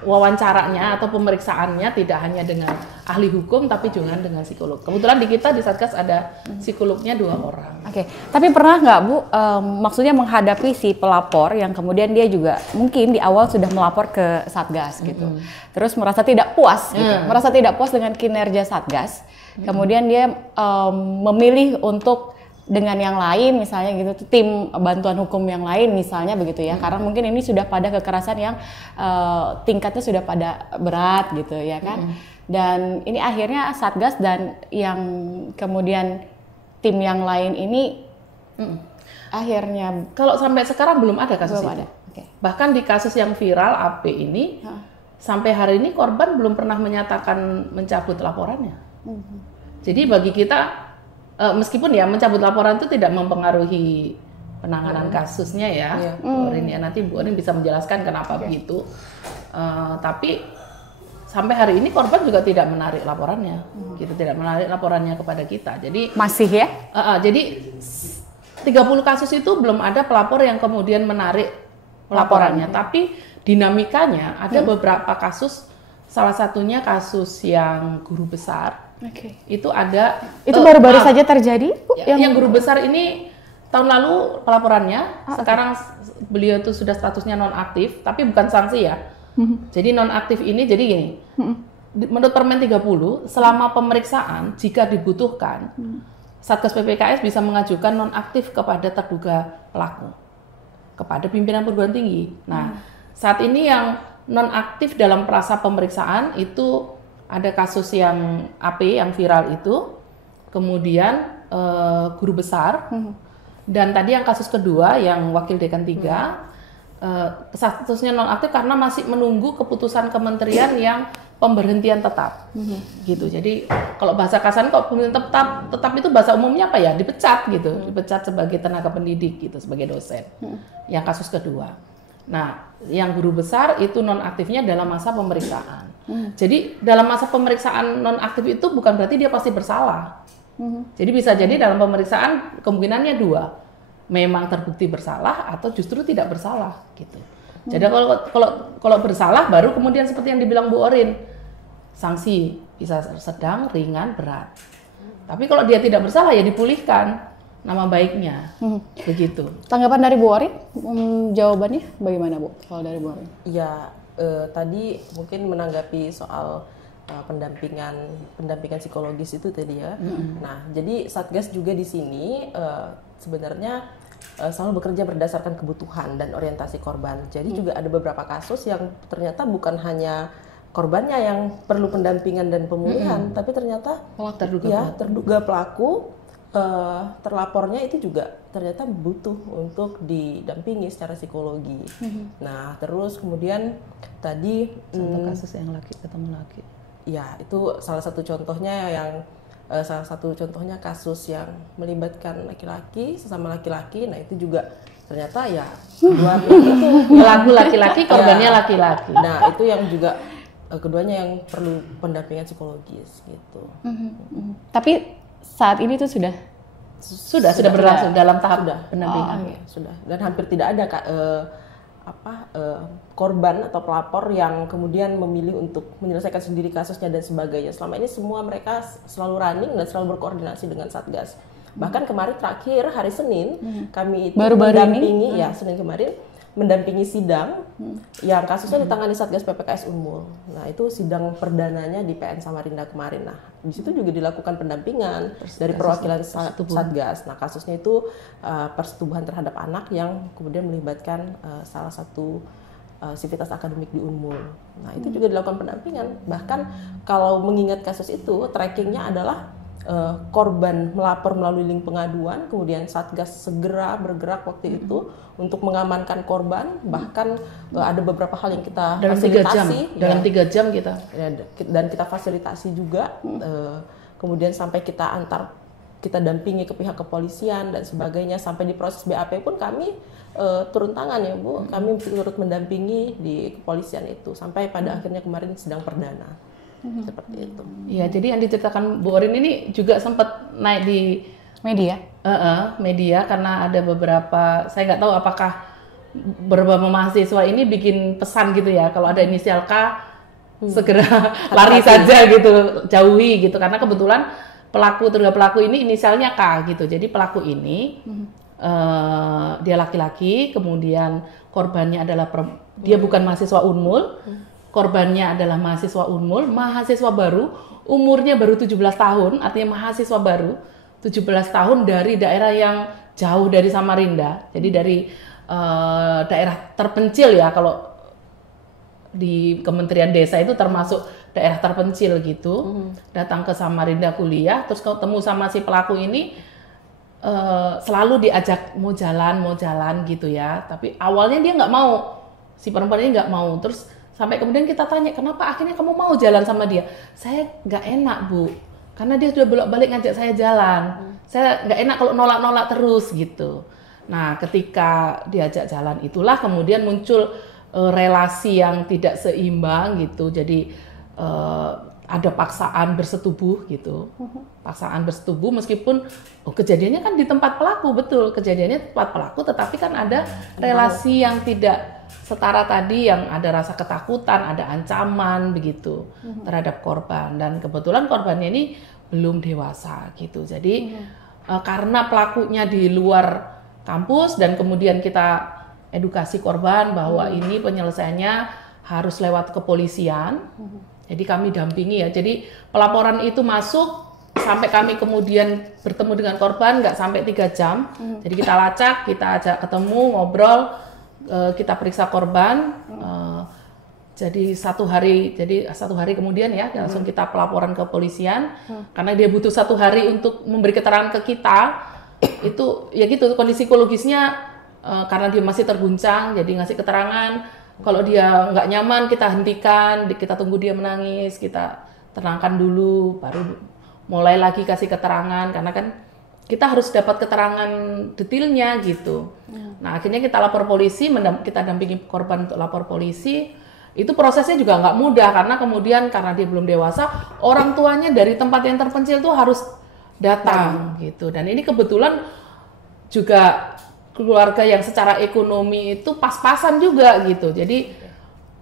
wawancaranya atau pemeriksaannya tidak hanya dengan ahli hukum tapi juga dengan psikolog. Kebetulan di kita di Satgas ada psikolognya 2 orang. Oke. Tapi pernah nggak Bu, maksudnya menghadapi si pelapor yang kemudian dia juga mungkin di awal sudah melapor ke Satgas gitu, terus merasa tidak puas gitu, merasa tidak puas dengan kinerja Satgas, kemudian dia memilih untuk dengan yang lain misalnya gitu, tim bantuan hukum yang lain misalnya begitu ya, karena mungkin ini sudah pada kekerasan yang tingkatnya sudah pada berat gitu ya kan, dan ini akhirnya Satgas dan yang kemudian tim yang lain ini akhirnya kalau sampai sekarang belum ada kasus belum itu. ada. Okay. Bahkan di kasus yang viral AP ini sampai hari ini korban belum pernah menyatakan mencabut laporannya. Jadi bagi kita meskipun ya mencabut laporan itu tidak mempengaruhi penanganan kasusnya ya, Bu Orin ya, nanti Bu Orin bisa menjelaskan kenapa begitu. Tapi sampai hari ini korban juga tidak menarik laporannya, gitu, tidak menarik laporannya kepada kita. Jadi masih ya? Jadi 30 kasus itu belum ada pelapor yang kemudian menarik laporannya. Tapi dinamikanya ada beberapa kasus, salah satunya kasus yang guru besar. Itu ada. Itu baru-baru saja terjadi? Yang guru besar ini tahun lalu pelaporannya, sekarang beliau itu sudah statusnya nonaktif, tapi bukan sanksi ya. Jadi nonaktif ini jadi gini, menurut Permen 30, selama pemeriksaan jika dibutuhkan, Satgas PPKS bisa mengajukan nonaktif kepada terduga pelaku, kepada pimpinan perguruan tinggi. Nah, saat ini yang nonaktif dalam prasa pemeriksaan itu ada kasus yang AP yang viral itu, kemudian guru besar, dan tadi yang kasus kedua yang wakil dekan 3, statusnya nonaktif karena masih menunggu keputusan kementerian yang pemberhentian tetap, gitu. Jadi kalau bahasa kasarnya kok pemberhentian tetap itu bahasa umumnya apa ya? Dipecat gitu, dipecat sebagai tenaga pendidik gitu, sebagai dosen. Yang kasus kedua. Nah, yang guru besar itu nonaktifnya dalam masa pemeriksaan. Jadi dalam masa pemeriksaan nonaktif itu bukan berarti dia pasti bersalah. Jadi bisa jadi dalam pemeriksaan kemungkinannya 2, memang terbukti bersalah atau justru tidak bersalah gitu. Jadi kalau bersalah baru kemudian seperti yang dibilang Bu Orin, sanksi bisa sedang, ringan, berat. Tapi kalau dia tidak bersalah ya dipulihkan nama baiknya, begitu. Tanggapan dari Bu Orin, jawabannya bagaimana Bu? Kalau dari Bu Orin? Ya, tadi mungkin menanggapi soal pendampingan psikologis itu tadi ya. Nah, jadi Satgas juga di sini sebenarnya selalu bekerja berdasarkan kebutuhan dan orientasi korban. Jadi juga ada beberapa kasus yang ternyata bukan hanya korbannya yang perlu pendampingan dan pemulihan, tapi ternyata terduga pelaku, terlapornya itu juga ternyata butuh untuk didampingi secara psikologi. Nah, terus kemudian tadi contoh kasus yang laki ketemu laki. Ya, itu salah satu contohnya kasus yang melibatkan laki-laki sesama laki-laki. Nah, itu juga ternyata ya keduanya itu pelaku laki-laki, korbannya laki-laki. Nah, itu yang juga keduanya yang perlu pendampingan psikologis gitu. Tapi saat ini tuh sudah berlangsung dalam tahap pendampingan. Sudah. Dan hampir tidak ada korban atau pelapor yang kemudian memilih untuk menyelesaikan sendiri kasusnya dan sebagainya. Selama ini semua mereka selalu running dan selalu berkoordinasi dengan Satgas. Bahkan kemarin terakhir hari Senin kami itu mendampingi ya Senin kemarin mendampingi sidang yang kasusnya ditangani Satgas PPKS Unmul. Nah, itu sidang perdananya di PN Samarinda kemarin. Nah, di situ juga dilakukan pendampingan dari perwakilan Satgas. Nah, kasusnya itu persetubuhan terhadap anak yang kemudian melibatkan salah satu sivitas akademik di Unmul. Nah, itu juga dilakukan pendampingan. Bahkan kalau mengingat kasus itu, trackingnya adalah korban melapor melalui link pengaduan, kemudian Satgas segera bergerak waktu itu untuk mengamankan korban, bahkan ada beberapa hal yang kita fasilitasi dalam 3 jam kita dan kita fasilitasi juga, kemudian sampai kita dampingi ke pihak kepolisian dan sebagainya, sampai di proses BAP pun kami turun tangan ya Bu, kami turut mendampingi di kepolisian itu sampai pada akhirnya kemarin sidang perdana. Seperti itu. Iya, jadi yang diceritakan Bu Orin ini juga sempat naik di media. Media karena ada beberapa, saya nggak tahu apakah beberapa mahasiswa ini bikin pesan gitu ya, kalau ada inisial K segera lari saja gitu, jauhi gitu, karena kebetulan terduga pelaku ini inisialnya K gitu. Jadi pelaku ini dia laki-laki, kemudian korbannya adalah dia bukan mahasiswa Unmul. Korbannya adalah mahasiswa Unmul, mahasiswa baru, umurnya baru 17 tahun, artinya mahasiswa baru, 17 tahun dari daerah yang jauh dari Samarinda, jadi dari daerah terpencil ya, kalau di Kementerian Desa itu termasuk daerah terpencil gitu, datang ke Samarinda kuliah, terus ketemu sama si pelaku ini, selalu diajak mau jalan gitu ya, tapi awalnya dia nggak mau, si perempuan ini nggak mau, terus sampai kemudian kita tanya, kenapa akhirnya kamu mau jalan sama dia? Saya nggak enak Bu, karena dia sudah bolak-balik ngajak saya jalan. Saya nggak enak kalau nolak-nolak terus gitu. Nah, ketika diajak jalan itulah kemudian muncul relasi yang tidak seimbang gitu. Jadi ada paksaan bersetubuh gitu. Paksaan bersetubuh meskipun kejadiannya kan di tempat pelaku, betul. Kejadiannya di tempat pelaku, tetapi kan ada relasi yang tidak setara tadi, yang ada rasa ketakutan, ada ancaman begitu terhadap korban, dan kebetulan korbannya ini belum dewasa gitu. Jadi karena pelakunya di luar kampus dan kemudian kita edukasi korban bahwa ini penyelesaiannya harus lewat kepolisian. Jadi kami dampingi ya. Jadi pelaporan itu masuk sampai kami kemudian bertemu dengan korban nggak sampai 3 jam. Jadi kita lacak, kita ajak ketemu, ngobrol, kita periksa korban. Jadi satu hari kemudian ya langsung kita pelaporan ke polisian karena dia butuh 1 hari untuk memberi keterangan ke kita. Itu ya gitu, kondisi psikologisnya karena dia masih terguncang, jadi ngasih keterangan. Kalau dia nggak nyaman kita hentikan, kita tunggu dia menangis, kita tenangkan dulu, baru mulai lagi kasih keterangan, karena kan kita harus dapat keterangan detailnya gitu. Nah akhirnya kita lapor polisi, kita dampingi korban untuk lapor polisi. Itu prosesnya juga nggak mudah karena kemudian karena dia belum dewasa, orang tuanya dari tempat yang terpencil tuh harus datang gitu. Dan ini kebetulan juga keluarga yang secara ekonomi itu pas-pasan juga gitu. Jadi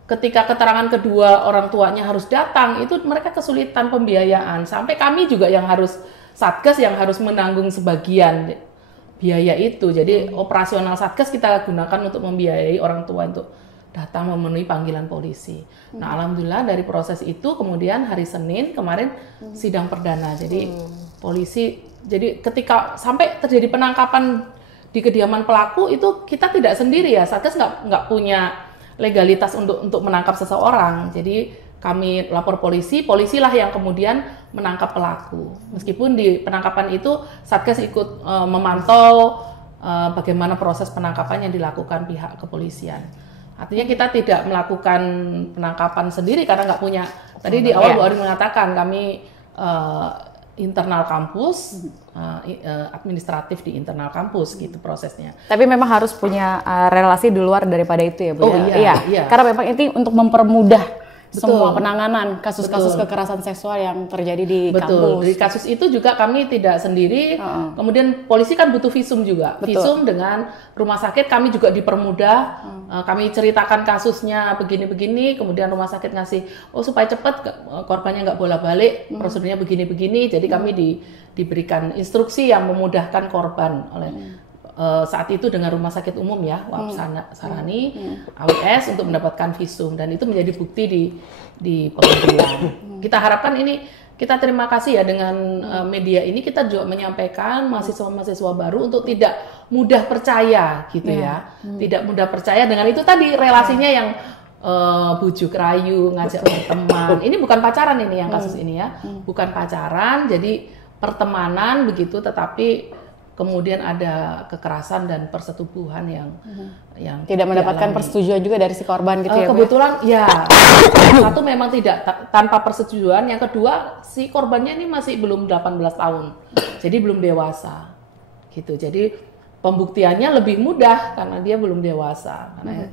ketika keterangan kedua orang tuanya harus datang, itu mereka kesulitan pembiayaan. Sampai kami juga yang harus, Satgas yang harus menanggung sebagian biaya itu. Jadi operasional Satgas kita gunakan untuk membiayai orang tua untuk datang memenuhi panggilan polisi. Nah alhamdulillah dari proses itu kemudian hari Senin kemarin sidang perdana. Jadi polisi, jadi ketika sampai terjadi penangkapan di kediaman pelaku itu kita tidak sendiri ya, Satgas nggak punya legalitas untuk menangkap seseorang. Jadi kami lapor polisi, polisilah yang kemudian menangkap pelaku. Meskipun di penangkapan itu Satgas ikut memantau bagaimana proses penangkapan yang dilakukan pihak kepolisian. Artinya kita tidak melakukan penangkapan sendiri karena nggak punya. Tadi di awal Bu Orin mengatakan kami internal kampus, administratif di internal kampus gitu prosesnya. Tapi memang harus punya relasi di luar daripada itu ya Bu. Oh iya. Karena memang ini untuk mempermudah semua penanganan kasus-kasus kekerasan seksual yang terjadi di kampus. Di kasus itu juga kami tidak sendiri. Kemudian polisi kan butuh visum juga. Visum dengan rumah sakit kami juga dipermudah. Kami ceritakan kasusnya begini-begini, kemudian rumah sakit ngasih, supaya cepat korbannya nggak bolak-balik, prosedurnya begini-begini. Jadi kami diberikan instruksi yang memudahkan korban oleh saat itu dengan rumah sakit umum ya, Wahab Sarani, AWS untuk mendapatkan visum, dan itu menjadi bukti di pengadilan. Kita harapkan ini, kita terima kasih ya dengan media ini, kita juga menyampaikan mahasiswa-mahasiswa baru untuk tidak mudah percaya gitu ya, tidak mudah percaya dengan itu tadi relasinya yang bujuk rayu, ngajak berteman. Ini bukan pacaran ini yang kasus ini ya, bukan pacaran, jadi pertemanan begitu, tetapi kemudian ada kekerasan dan persetubuhan yang tidak mendapatkan persetujuan juga dari si korban gitu ya. Kebetulan ya, satu memang tidak tanpa persetujuan, yang kedua si korbannya ini masih belum 18 tahun. Jadi belum dewasa. Gitu. Jadi pembuktiannya lebih mudah karena dia belum dewasa. Karena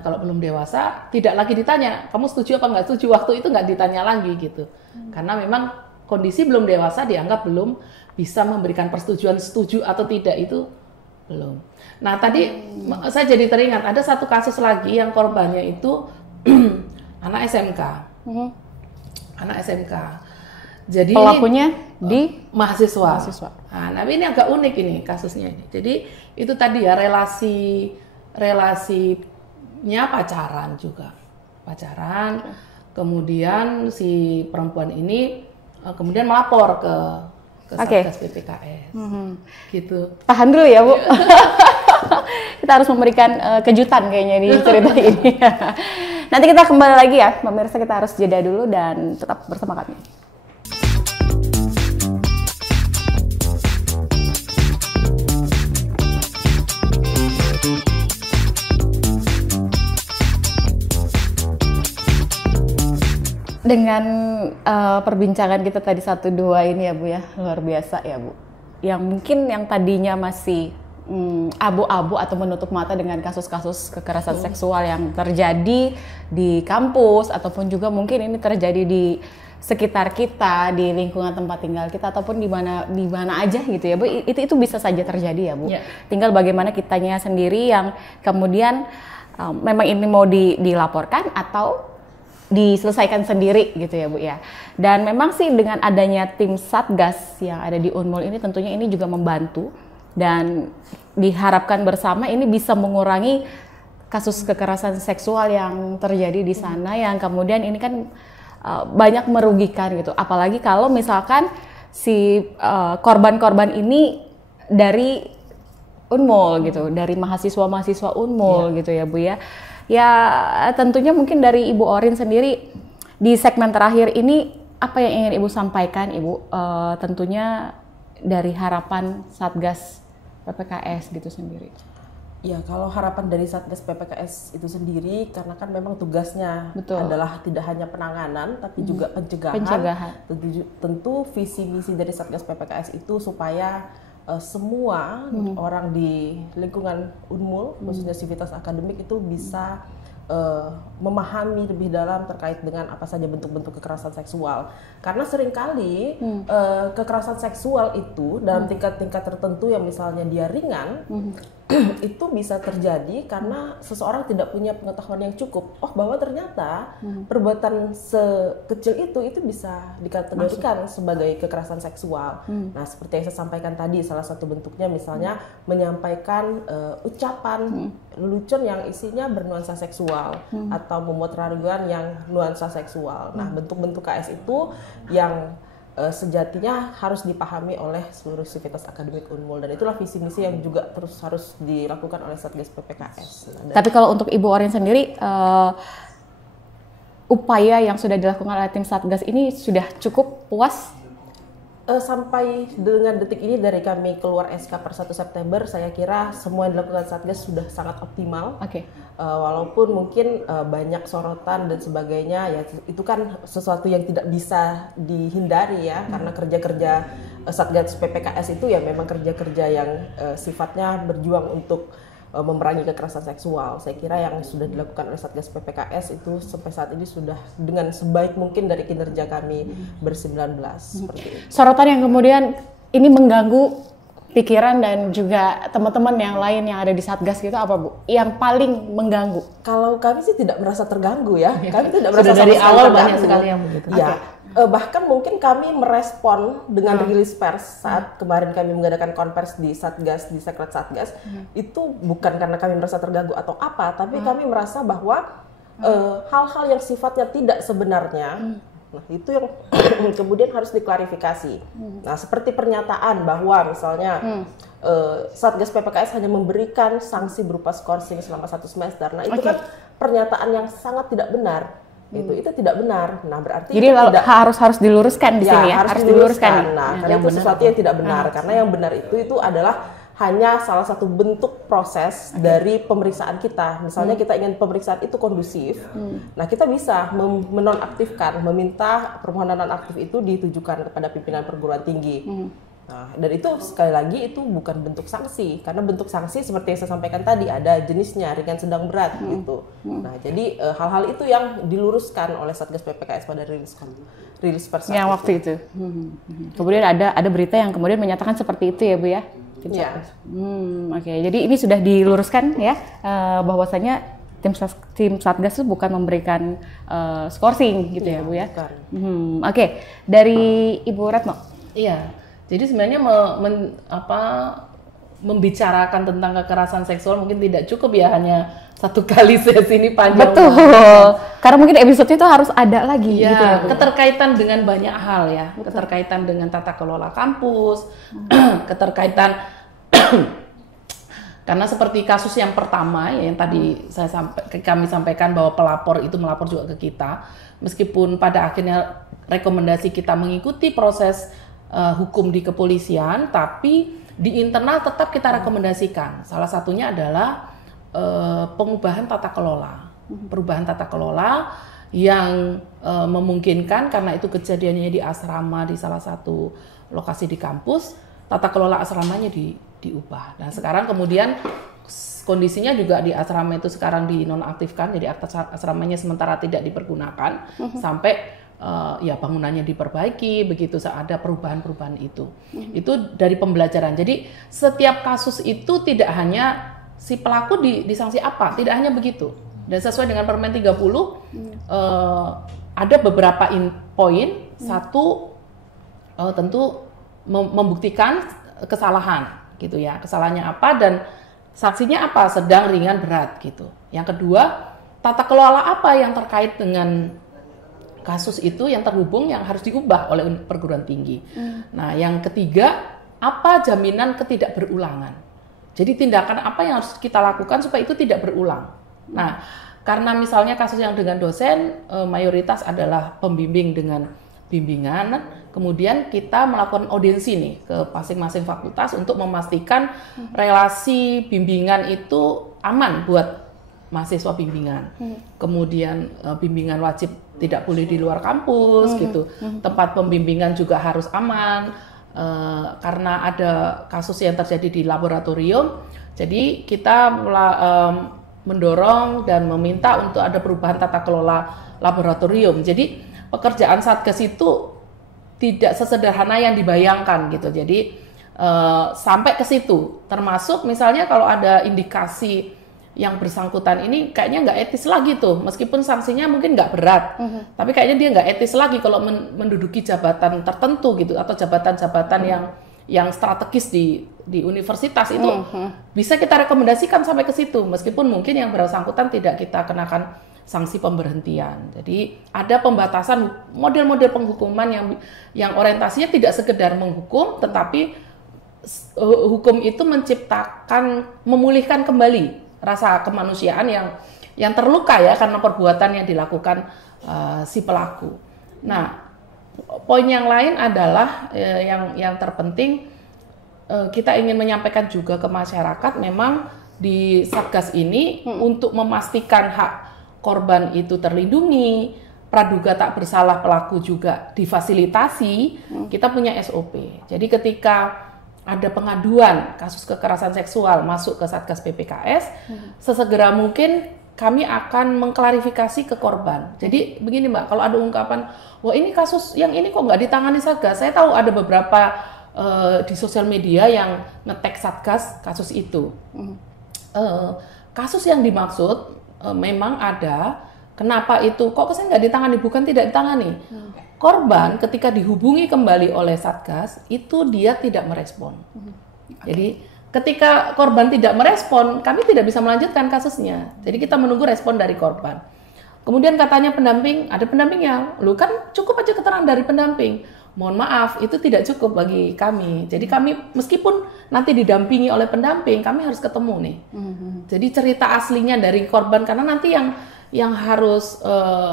kalau belum dewasa tidak lagi ditanya, kamu setuju apa nggak setuju, waktu itu nggak ditanya lagi gitu. Karena memang kondisi belum dewasa dianggap belum bisa memberikan persetujuan setuju atau tidak itu belum. Nah tadi saya jadi teringat ada satu kasus lagi yang korbannya itu anak SMK. Anak SMK. Jadi pelakunya di mahasiswa. Nah, tapi ini agak unik ini kasusnya ini. Jadi itu tadi ya relasinya pacaran juga. Pacaran. Kemudian si perempuan ini kemudian melapor ke Satgas PPKS, gitu. Tahan dulu ya Bu, kita harus memberikan kejutan kayaknya di cerita ini. Nanti kita kembali lagi ya, pemirsa, kita harus jeda dulu dan tetap bersama kami. Dengan perbincangan kita tadi 1-2 ini ya Bu ya, luar biasa ya Bu. Yang mungkin yang tadinya masih abu-abu atau menutup mata dengan kasus-kasus kekerasan seksual yang terjadi di kampus, ataupun juga mungkin ini terjadi di sekitar kita, di lingkungan tempat tinggal kita, ataupun di mana aja gitu ya Bu. Itu bisa saja terjadi ya Bu. Tinggal bagaimana kitanya sendiri yang kemudian memang ini mau dilaporkan atau diselesaikan sendiri gitu ya Bu ya. Dan memang sih dengan adanya tim Satgas yang ada di Unmul ini tentunya ini juga membantu, dan diharapkan bersama ini bisa mengurangi kasus kekerasan seksual yang terjadi di sana, yang kemudian ini kan banyak merugikan gitu. Apalagi kalau misalkan si korban-korban ini dari Unmul gitu, dari mahasiswa-mahasiswa Unmul gitu ya Bu ya. Ya tentunya mungkin dari Ibu Orin sendiri di segmen terakhir ini apa yang ingin Ibu sampaikan Ibu, tentunya dari harapan Satgas PPKS gitu sendiri. Ya, kalau harapan dari Satgas PPKS itu sendiri, karena kan memang tugasnya adalah tidak hanya penanganan tapi juga pencegahan. Tentu visi misi dari Satgas PPKS itu supaya semua orang di lingkungan Unmul, khususnya Sivitas Akademik itu bisa memahami lebih dalam terkait dengan apa saja bentuk-bentuk kekerasan seksual. Karena seringkali kekerasan seksual itu dalam tingkat-tingkat tertentu yang misalnya dia ringan, itu bisa terjadi karena seseorang tidak punya pengetahuan yang cukup. Bahwa ternyata perbuatan sekecil itu bisa dikategorikan sebagai kekerasan seksual. Nah, seperti yang saya sampaikan tadi, salah satu bentuknya misalnya menyampaikan ucapan lelucon yang isinya bernuansa seksual atau memuat raguan yang nuansa seksual. Nah, bentuk-bentuk KS itu yang sejatinya harus dipahami oleh seluruh Sivitas Akademik Unmul, dan itulah visi misi yang juga terus harus dilakukan oleh Satgas PPKS. Tapi kalau untuk Ibu Orin sendiri, upaya yang sudah dilakukan oleh tim Satgas ini sudah cukup puas? Sampai dengan detik ini dari kami keluar SK per 1 September, saya kira semua yang dilakukan Satgas sudah sangat optimal. Walaupun mungkin banyak sorotan dan sebagainya, ya itu kan sesuatu yang tidak bisa dihindari ya, karena kerja-kerja Satgas PPKS itu ya memang kerja-kerja yang sifatnya berjuang untuk memerangi kekerasan seksual. Saya kira yang sudah dilakukan oleh Satgas PPKS itu sampai saat ini sudah dengan sebaik mungkin dari kinerja kami ber-19 seperti itu. Sorotan yang kemudian ini mengganggu pikiran dan juga teman-teman yang lain yang ada di Satgas gitu apa Bu? Yang paling mengganggu? Kalau kami sih tidak merasa terganggu ya. Kami tidak merasa dari sama sekali awal terganggu. banyak sekali yang begitu. Ya. Bahkan mungkin kami merespon dengan rilis pers saat kemarin kami mengadakan konvers di Satgas, di Sekret Satgas, itu bukan karena kami merasa terganggu atau apa, tapi kami merasa bahwa hal-hal yang sifatnya tidak sebenarnya, nah itu yang kemudian harus diklarifikasi. Nah seperti pernyataan bahwa misalnya Satgas PPKS hanya memberikan sanksi berupa skorsing selama 1 semester, nah itu kan pernyataan yang sangat tidak benar. Itu tidak benar. Nah berarti jadi itu tidak harus diluruskan di sini ya, harus diluruskan. Nah, karena itu sesuatu yang tidak benar. Karena yang benar itu adalah hanya salah satu bentuk proses dari pemeriksaan kita. Misalnya kita ingin pemeriksaan itu kondusif, nah kita bisa menonaktifkan, meminta permohonan nonaktif itu ditujukan kepada pimpinan perguruan tinggi. Nah, dan itu sekali lagi itu bukan bentuk sanksi, karena bentuk sanksi seperti yang saya sampaikan tadi ada jenisnya ringan, sedang, berat gitu. Nah, jadi hal-hal itu yang diluruskan oleh Satgas PPKS pada rilis pers yang waktu itu. Kemudian ada berita yang kemudian menyatakan seperti itu ya Bu ya. Ya. Oke. Jadi ini sudah diluruskan ya bahwasanya tim Satgas itu bukan memberikan skorsing gitu ya Bu ya. Oke. Dari Ibu Retno. Iya. Jadi sebenarnya membicarakan tentang kekerasan seksual mungkin tidak cukup ya hanya satu kali sesi ini panjang. Betul. Karena mungkin episode itu harus ada lagi ya, gitu ya. Bu. Keterkaitan dengan banyak hal ya. Betul. Keterkaitan dengan tata kelola kampus, keterkaitan karena seperti kasus yang pertama ya, yang tadi kami sampaikan bahwa pelapor itu melapor juga ke kita, meskipun pada akhirnya rekomendasi kita mengikuti proses hukum di kepolisian, tapi di internal tetap kita rekomendasikan. Salah satunya adalah pengubahan tata kelola, perubahan tata kelola yang memungkinkan karena itu kejadiannya di asrama di salah satu lokasi di kampus, tata kelola asramanya diubah. Dan sekarang kemudian kondisinya juga di asrama itu sekarang dinonaktifkan, jadi asramanya sementara tidak dipergunakan sampai ya bangunannya diperbaiki, begitu ada perubahan-perubahan itu. Itu dari pembelajaran. Jadi setiap kasus itu tidak hanya si pelaku disanksi apa, tidak hanya begitu. Dan sesuai dengan Permen 30 ada beberapa poin. Satu tentu membuktikan kesalahan gitu ya. Kesalahannya apa dan sanksinya apa, sedang, ringan, berat gitu. Yang kedua, tata kelola apa yang terkait dengan kasus itu yang terhubung yang harus diubah oleh perguruan tinggi. Nah, yang ketiga, apa jaminan ketidakberulangan? Jadi tindakan apa yang harus kita lakukan supaya itu tidak berulang. Nah, karena misalnya kasus yang dengan dosen mayoritas adalah pembimbing dengan bimbingan, kemudian kita melakukan audiensi nih ke masing-masing fakultas untuk memastikan relasi bimbingan itu aman buat mahasiswa bimbingan. Kemudian bimbingan wajib tidak boleh di luar kampus gitu. Tempat pembimbingan juga harus aman karena ada kasus yang terjadi di laboratorium. Jadi kita mendorong dan meminta untuk ada perubahan tata kelola laboratorium. Jadi pekerjaan Satgas itu tidak sesederhana yang dibayangkan gitu. Jadi sampai ke situ. Termasuk misalnya kalau ada indikasi yang bersangkutan ini kayaknya nggak etis lagi tuh, meskipun sanksinya mungkin nggak berat, tapi kayaknya dia nggak etis lagi kalau menduduki jabatan tertentu gitu atau jabatan-jabatan yang strategis di universitas itu bisa kita rekomendasikan sampai ke situ, meskipun mungkin yang bersangkutan tidak kita kenakan sanksi pemberhentian. Jadi ada pembatasan model-model penghukuman yang orientasinya tidak sekedar menghukum, tetapi hukum itu memulihkan kembali rasa kemanusiaan yang terluka ya karena perbuatan yang dilakukan si pelaku. Nah, poin yang lain adalah yang terpenting kita ingin menyampaikan juga ke masyarakat, memang di Satgas ini untuk memastikan hak korban itu terlindungi, praduga tak bersalah pelaku juga difasilitasi, kita punya SOP. Jadi ketika ada pengaduan kasus kekerasan seksual masuk ke Satgas PPKS, sesegera mungkin kami akan mengklarifikasi ke korban. Jadi begini Mbak, kalau ada ungkapan, wah ini kasus yang ini kok nggak ditangani Satgas, saya tahu ada beberapa di sosial media yang nge-tag Satgas kasus itu. Kasus yang dimaksud memang ada, kenapa itu kok kesannya nggak ditangani, bukan tidak ditangani. Korban ketika dihubungi kembali oleh Satgas itu dia tidak merespon. Jadi ketika korban tidak merespon, kami tidak bisa melanjutkan kasusnya. Jadi kita menunggu respon dari korban. Kemudian katanya pendamping, ada pendampingnya. Lu kan cukup aja keterangan dari pendamping. Mohon maaf, itu tidak cukup bagi kami. Jadi kami meskipun nanti didampingi oleh pendamping, kami harus ketemu nih. Jadi cerita aslinya dari korban, karena nanti yang harus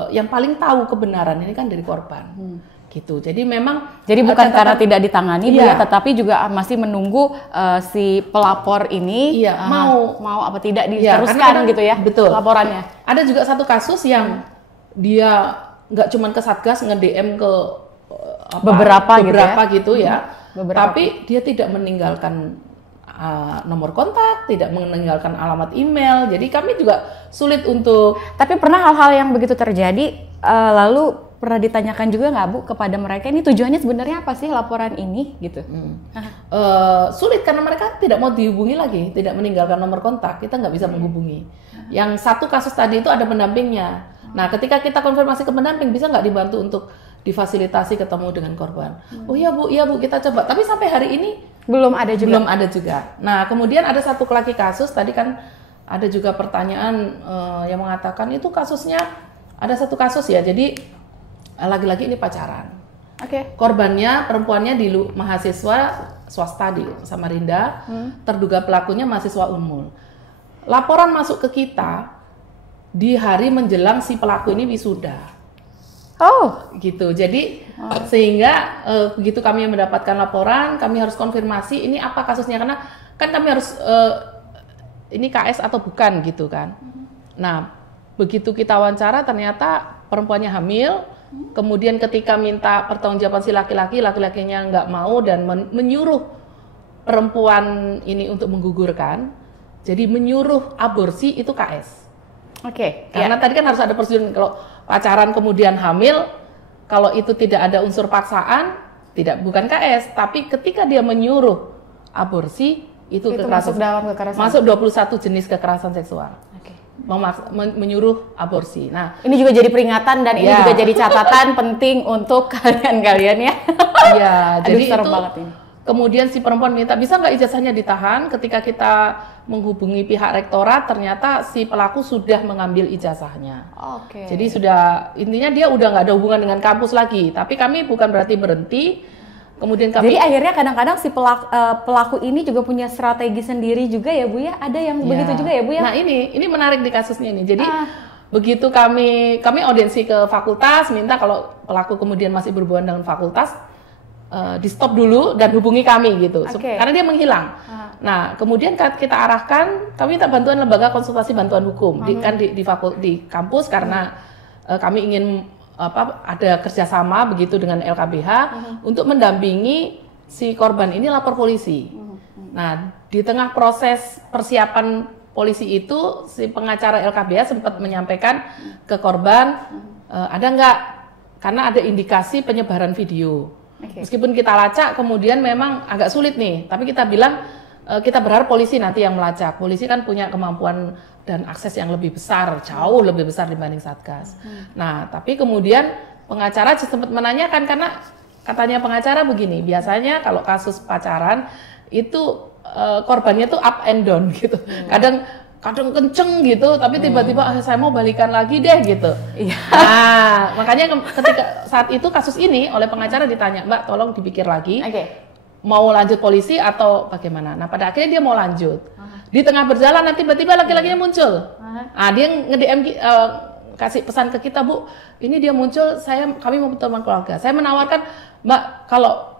yang paling tahu kebenaran ini kan dari korban. Gitu. Jadi memang bukan karena tidak ditangani Bu ya, tetapi juga masih menunggu si pelapor ini mau apa tidak diteruskan gitu ya. Betul. Laporannya. Ada juga satu kasus yang dia nggak cuma ke Satgas, nge-DM ke beberapa gitu ya. Tapi dia tidak meninggalkan nomor kontak, tidak meninggalkan alamat email. Jadi kami juga sulit untuk. Tapi pernah hal-hal yang begitu terjadi, lalu pernah ditanyakan juga nggak Bu kepada mereka, ini tujuannya sebenarnya apa sih laporan ini gitu? Sulit karena mereka tidak mau dihubungi lagi, tidak meninggalkan nomor kontak, kita nggak bisa menghubungi. Yang satu kasus tadi itu ada pendampingnya. Nah ketika kita konfirmasi ke pendamping, bisa nggak dibantu untuk difasilitasi ketemu dengan korban? Oh iya Bu, kita coba. Tapi sampai hari ini belum ada juga. Nah kemudian ada satu lagi kasus, tadi kan ada juga pertanyaan yang mengatakan itu kasusnya, ada satu kasus ya, jadi lagi-lagi ini pacaran. Korbannya perempuannya di mahasiswa swasta di Samarinda, terduga pelakunya mahasiswa Unmul. Laporan masuk ke kita di hari menjelang si pelaku ini wisuda. Gitu. Jadi sehingga begitu kami mendapatkan laporan, kami harus konfirmasi ini apa kasusnya, karena kan kami harus ini KS atau bukan gitu kan. Nah, begitu kita wawancara ternyata perempuannya hamil. Kemudian ketika minta pertanggungjawaban si laki-lakinya nggak mau dan menyuruh perempuan ini untuk menggugurkan. Jadi menyuruh aborsi itu KS. Karena tadi kan harus ada prosedur, kalau pacaran kemudian hamil, kalau itu tidak ada unsur paksaan, bukan KS, tapi ketika dia menyuruh aborsi itu kekerasan, masuk dalam kekerasan. Masuk 21 jenis kekerasan seksual. Menyuruh aborsi. Nah, ini juga jadi peringatan dan ini juga jadi catatan penting untuk kalian ya. Iya, jadi serem itu banget ini. Kemudian si perempuan minta, bisa nggak ijazahnya ditahan? Ketika kita menghubungi pihak rektorat, ternyata si pelaku sudah mengambil ijazahnya. Jadi intinya dia udah nggak ada hubungan dengan kampus lagi. Tapi kami bukan berarti berhenti. Kemudian jadi akhirnya kadang-kadang si pelaku ini juga punya strategi sendiri juga ya Bu ya? Ada yang begitu juga ya Bu ya? Nah ini menarik di kasusnya ini. Jadi begitu kami audiensi ke fakultas, minta kalau pelaku kemudian masih berhubungan dengan fakultas, di stop dulu dan hubungi kami gitu, karena dia menghilang. Nah kemudian kita arahkan, kami minta bantuan lembaga konsultasi bantuan hukum di kampus, karena kami ingin ada kerjasama begitu dengan LKBH untuk mendampingi si korban ini lapor polisi. Nah di tengah proses persiapan polisi itu, si pengacara LKBH sempat menyampaikan ke korban, ada nggak, karena ada indikasi penyebaran video. Meskipun kita lacak, kemudian memang agak sulit nih, tapi kita bilang kita berharap polisi nanti yang melacak. Polisi kan punya kemampuan dan akses yang lebih besar, jauh lebih besar dibanding Satgas. Nah, tapi kemudian pengacara sempat menanyakan, karena katanya pengacara begini, biasanya kalau kasus pacaran itu korbannya tuh up and down gitu. Kadang kenceng gitu, tapi tiba-tiba saya mau balikan lagi deh gitu. Nah, makanya ketika saat itu kasus ini oleh pengacara ditanya, Mbak tolong dipikir lagi, mau lanjut polisi atau bagaimana. Nah pada akhirnya dia mau lanjut. Di tengah berjalan nanti tiba-tiba laki-lakinya muncul. Dia nge-DM kasih pesan ke kita, Bu, ini dia muncul, kami mau teman keluarga. Saya menawarkan, Mbak,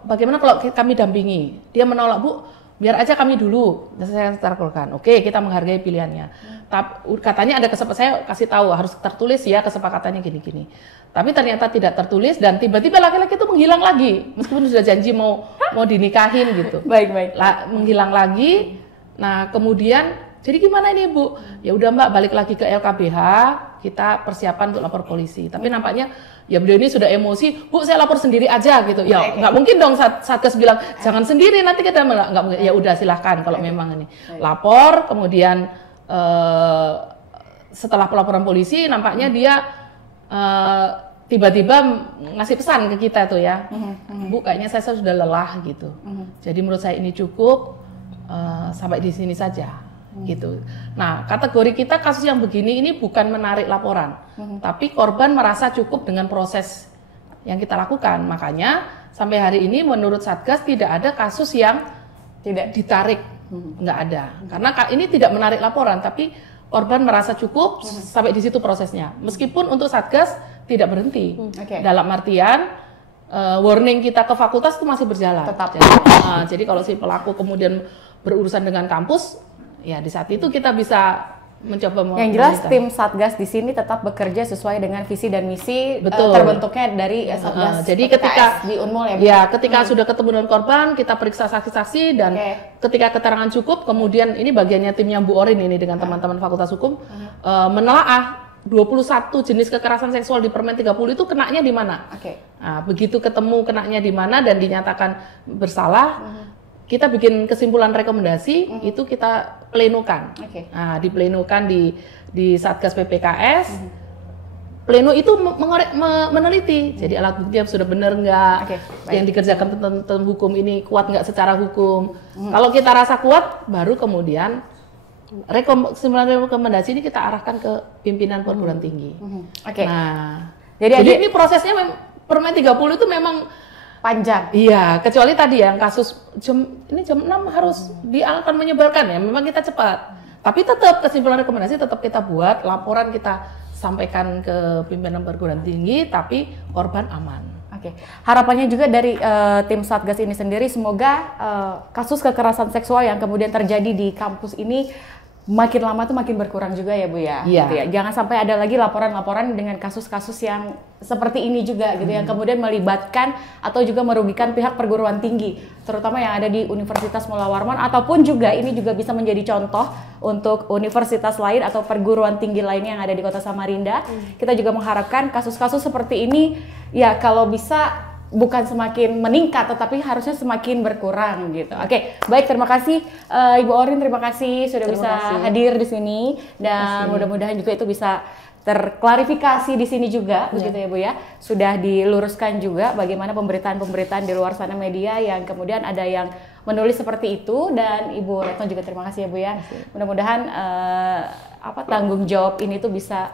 bagaimana kalau kami dampingi? Dia menolak, Bu, biar aja kami dulu saya terkeluarkan. Oke, kita menghargai pilihannya. Tapi katanya ada saya kasih tahu harus tertulis ya kesepakatannya gini-gini. Tapi ternyata tidak tertulis dan tiba-tiba laki-laki itu menghilang lagi meskipun sudah janji mau dinikahin gitu. Baik. Menghilang lagi. Nah, kemudian jadi gimana ini Bu? Ya udah Mbak, balik lagi ke LKBH, kita persiapan untuk lapor polisi. Tapi nampaknya ya beliau ini sudah emosi, Bu saya lapor sendiri aja gitu. Ya nggak mungkin dong Satgas bilang jangan sendiri nanti kita nggak mungkin. Ya udah silahkan kalau memang ini lapor. Kemudian setelah pelaporan polisi nampaknya dia tiba-tiba ngasih pesan ke kita tuh ya, Bu kayaknya saya sudah lelah gitu. Jadi menurut saya ini cukup sampai di sini saja. Gitu. Nah, kategori kita kasus yang begini ini bukan menarik laporan, tapi korban merasa cukup dengan proses yang kita lakukan. Makanya sampai hari ini menurut Satgas tidak ada kasus yang tidak ditarik, nggak ada. Karena ini tidak menarik laporan, tapi korban merasa cukup sampai di situ prosesnya. Meskipun untuk Satgas tidak berhenti. Dalam artian warning kita ke fakultas itu masih berjalan. Tetap. Jadi kalau si pelaku kemudian berurusan dengan kampus, ya di saat itu kita bisa mencoba. Yang jelas tim Satgas di sini tetap bekerja sesuai dengan visi dan misi. Betul. Terbentuknya dari Satgas. Jadi ketika di Unmul ya. Ya, ketika sudah ketemu dengan korban, kita periksa saksi-saksi dan ketika keterangan cukup, kemudian ini bagiannya timnya Bu Orin ini dengan teman-teman Fakultas Hukum menelaah 21 jenis kekerasan seksual di Permen 30 itu kenanya di mana. Nah, begitu ketemu kenanya di mana dan dinyatakan bersalah, kita bikin kesimpulan rekomendasi, itu kita plenokan. Nah, diplenokan di Satgas PPKS. Pleno itu meneliti, jadi alat bukti sudah benar nggak, yang dikerjakan tentang hukum ini kuat nggak secara hukum. Kalau kita rasa kuat, baru kemudian kesimpulan rekomendasi ini kita arahkan ke pimpinan perguruan tinggi. Nah, jadi ini prosesnya Permen 30 itu memang panjang. Iya, kecuali tadi yang kasus jam 6 harus dialakan menyebarkan ya, memang kita cepat. Tapi tetap kesimpulan rekomendasi tetap kita buat, laporan kita sampaikan ke pimpinan perguruan tinggi, tapi korban aman. Harapannya juga dari tim Satgas ini sendiri, semoga kasus kekerasan seksual yang kemudian terjadi di kampus ini makin lama tuh makin berkurang juga ya Bu ya. Gitu ya. Jangan sampai ada lagi laporan-laporan dengan kasus-kasus yang seperti ini juga gitu yang kemudian melibatkan atau juga merugikan pihak perguruan tinggi, terutama yang ada di Universitas Mula Warman, ataupun juga ini juga bisa menjadi contoh untuk universitas lain atau perguruan tinggi lainnya yang ada di Kota Samarinda. Kita juga mengharapkan kasus-kasus seperti ini ya kalau bisa bukan semakin meningkat, tetapi harusnya semakin berkurang gitu. Baik, terima kasih Ibu Orin, terima kasih sudah hadir di sini dan mudah-mudahan juga itu bisa terklarifikasi di sini juga, begitu ya Bu ya. Sudah diluruskan juga bagaimana pemberitaan-pemberitaan di luar sana media yang kemudian ada yang menulis seperti itu, dan Ibu Retno juga terima kasih ya Bu ya. Mudah-mudahan tanggung jawab ini tuh bisa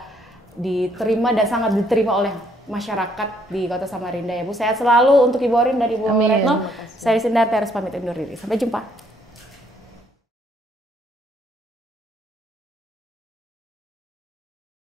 diterima dan sangat diterima oleh masyarakat di Kota Samarinda ya Bu. Sehat selalu untuk Ibu Orin dan Ibu Retno. Saya Sindar Teres pamit undur diri. Sampai jumpa.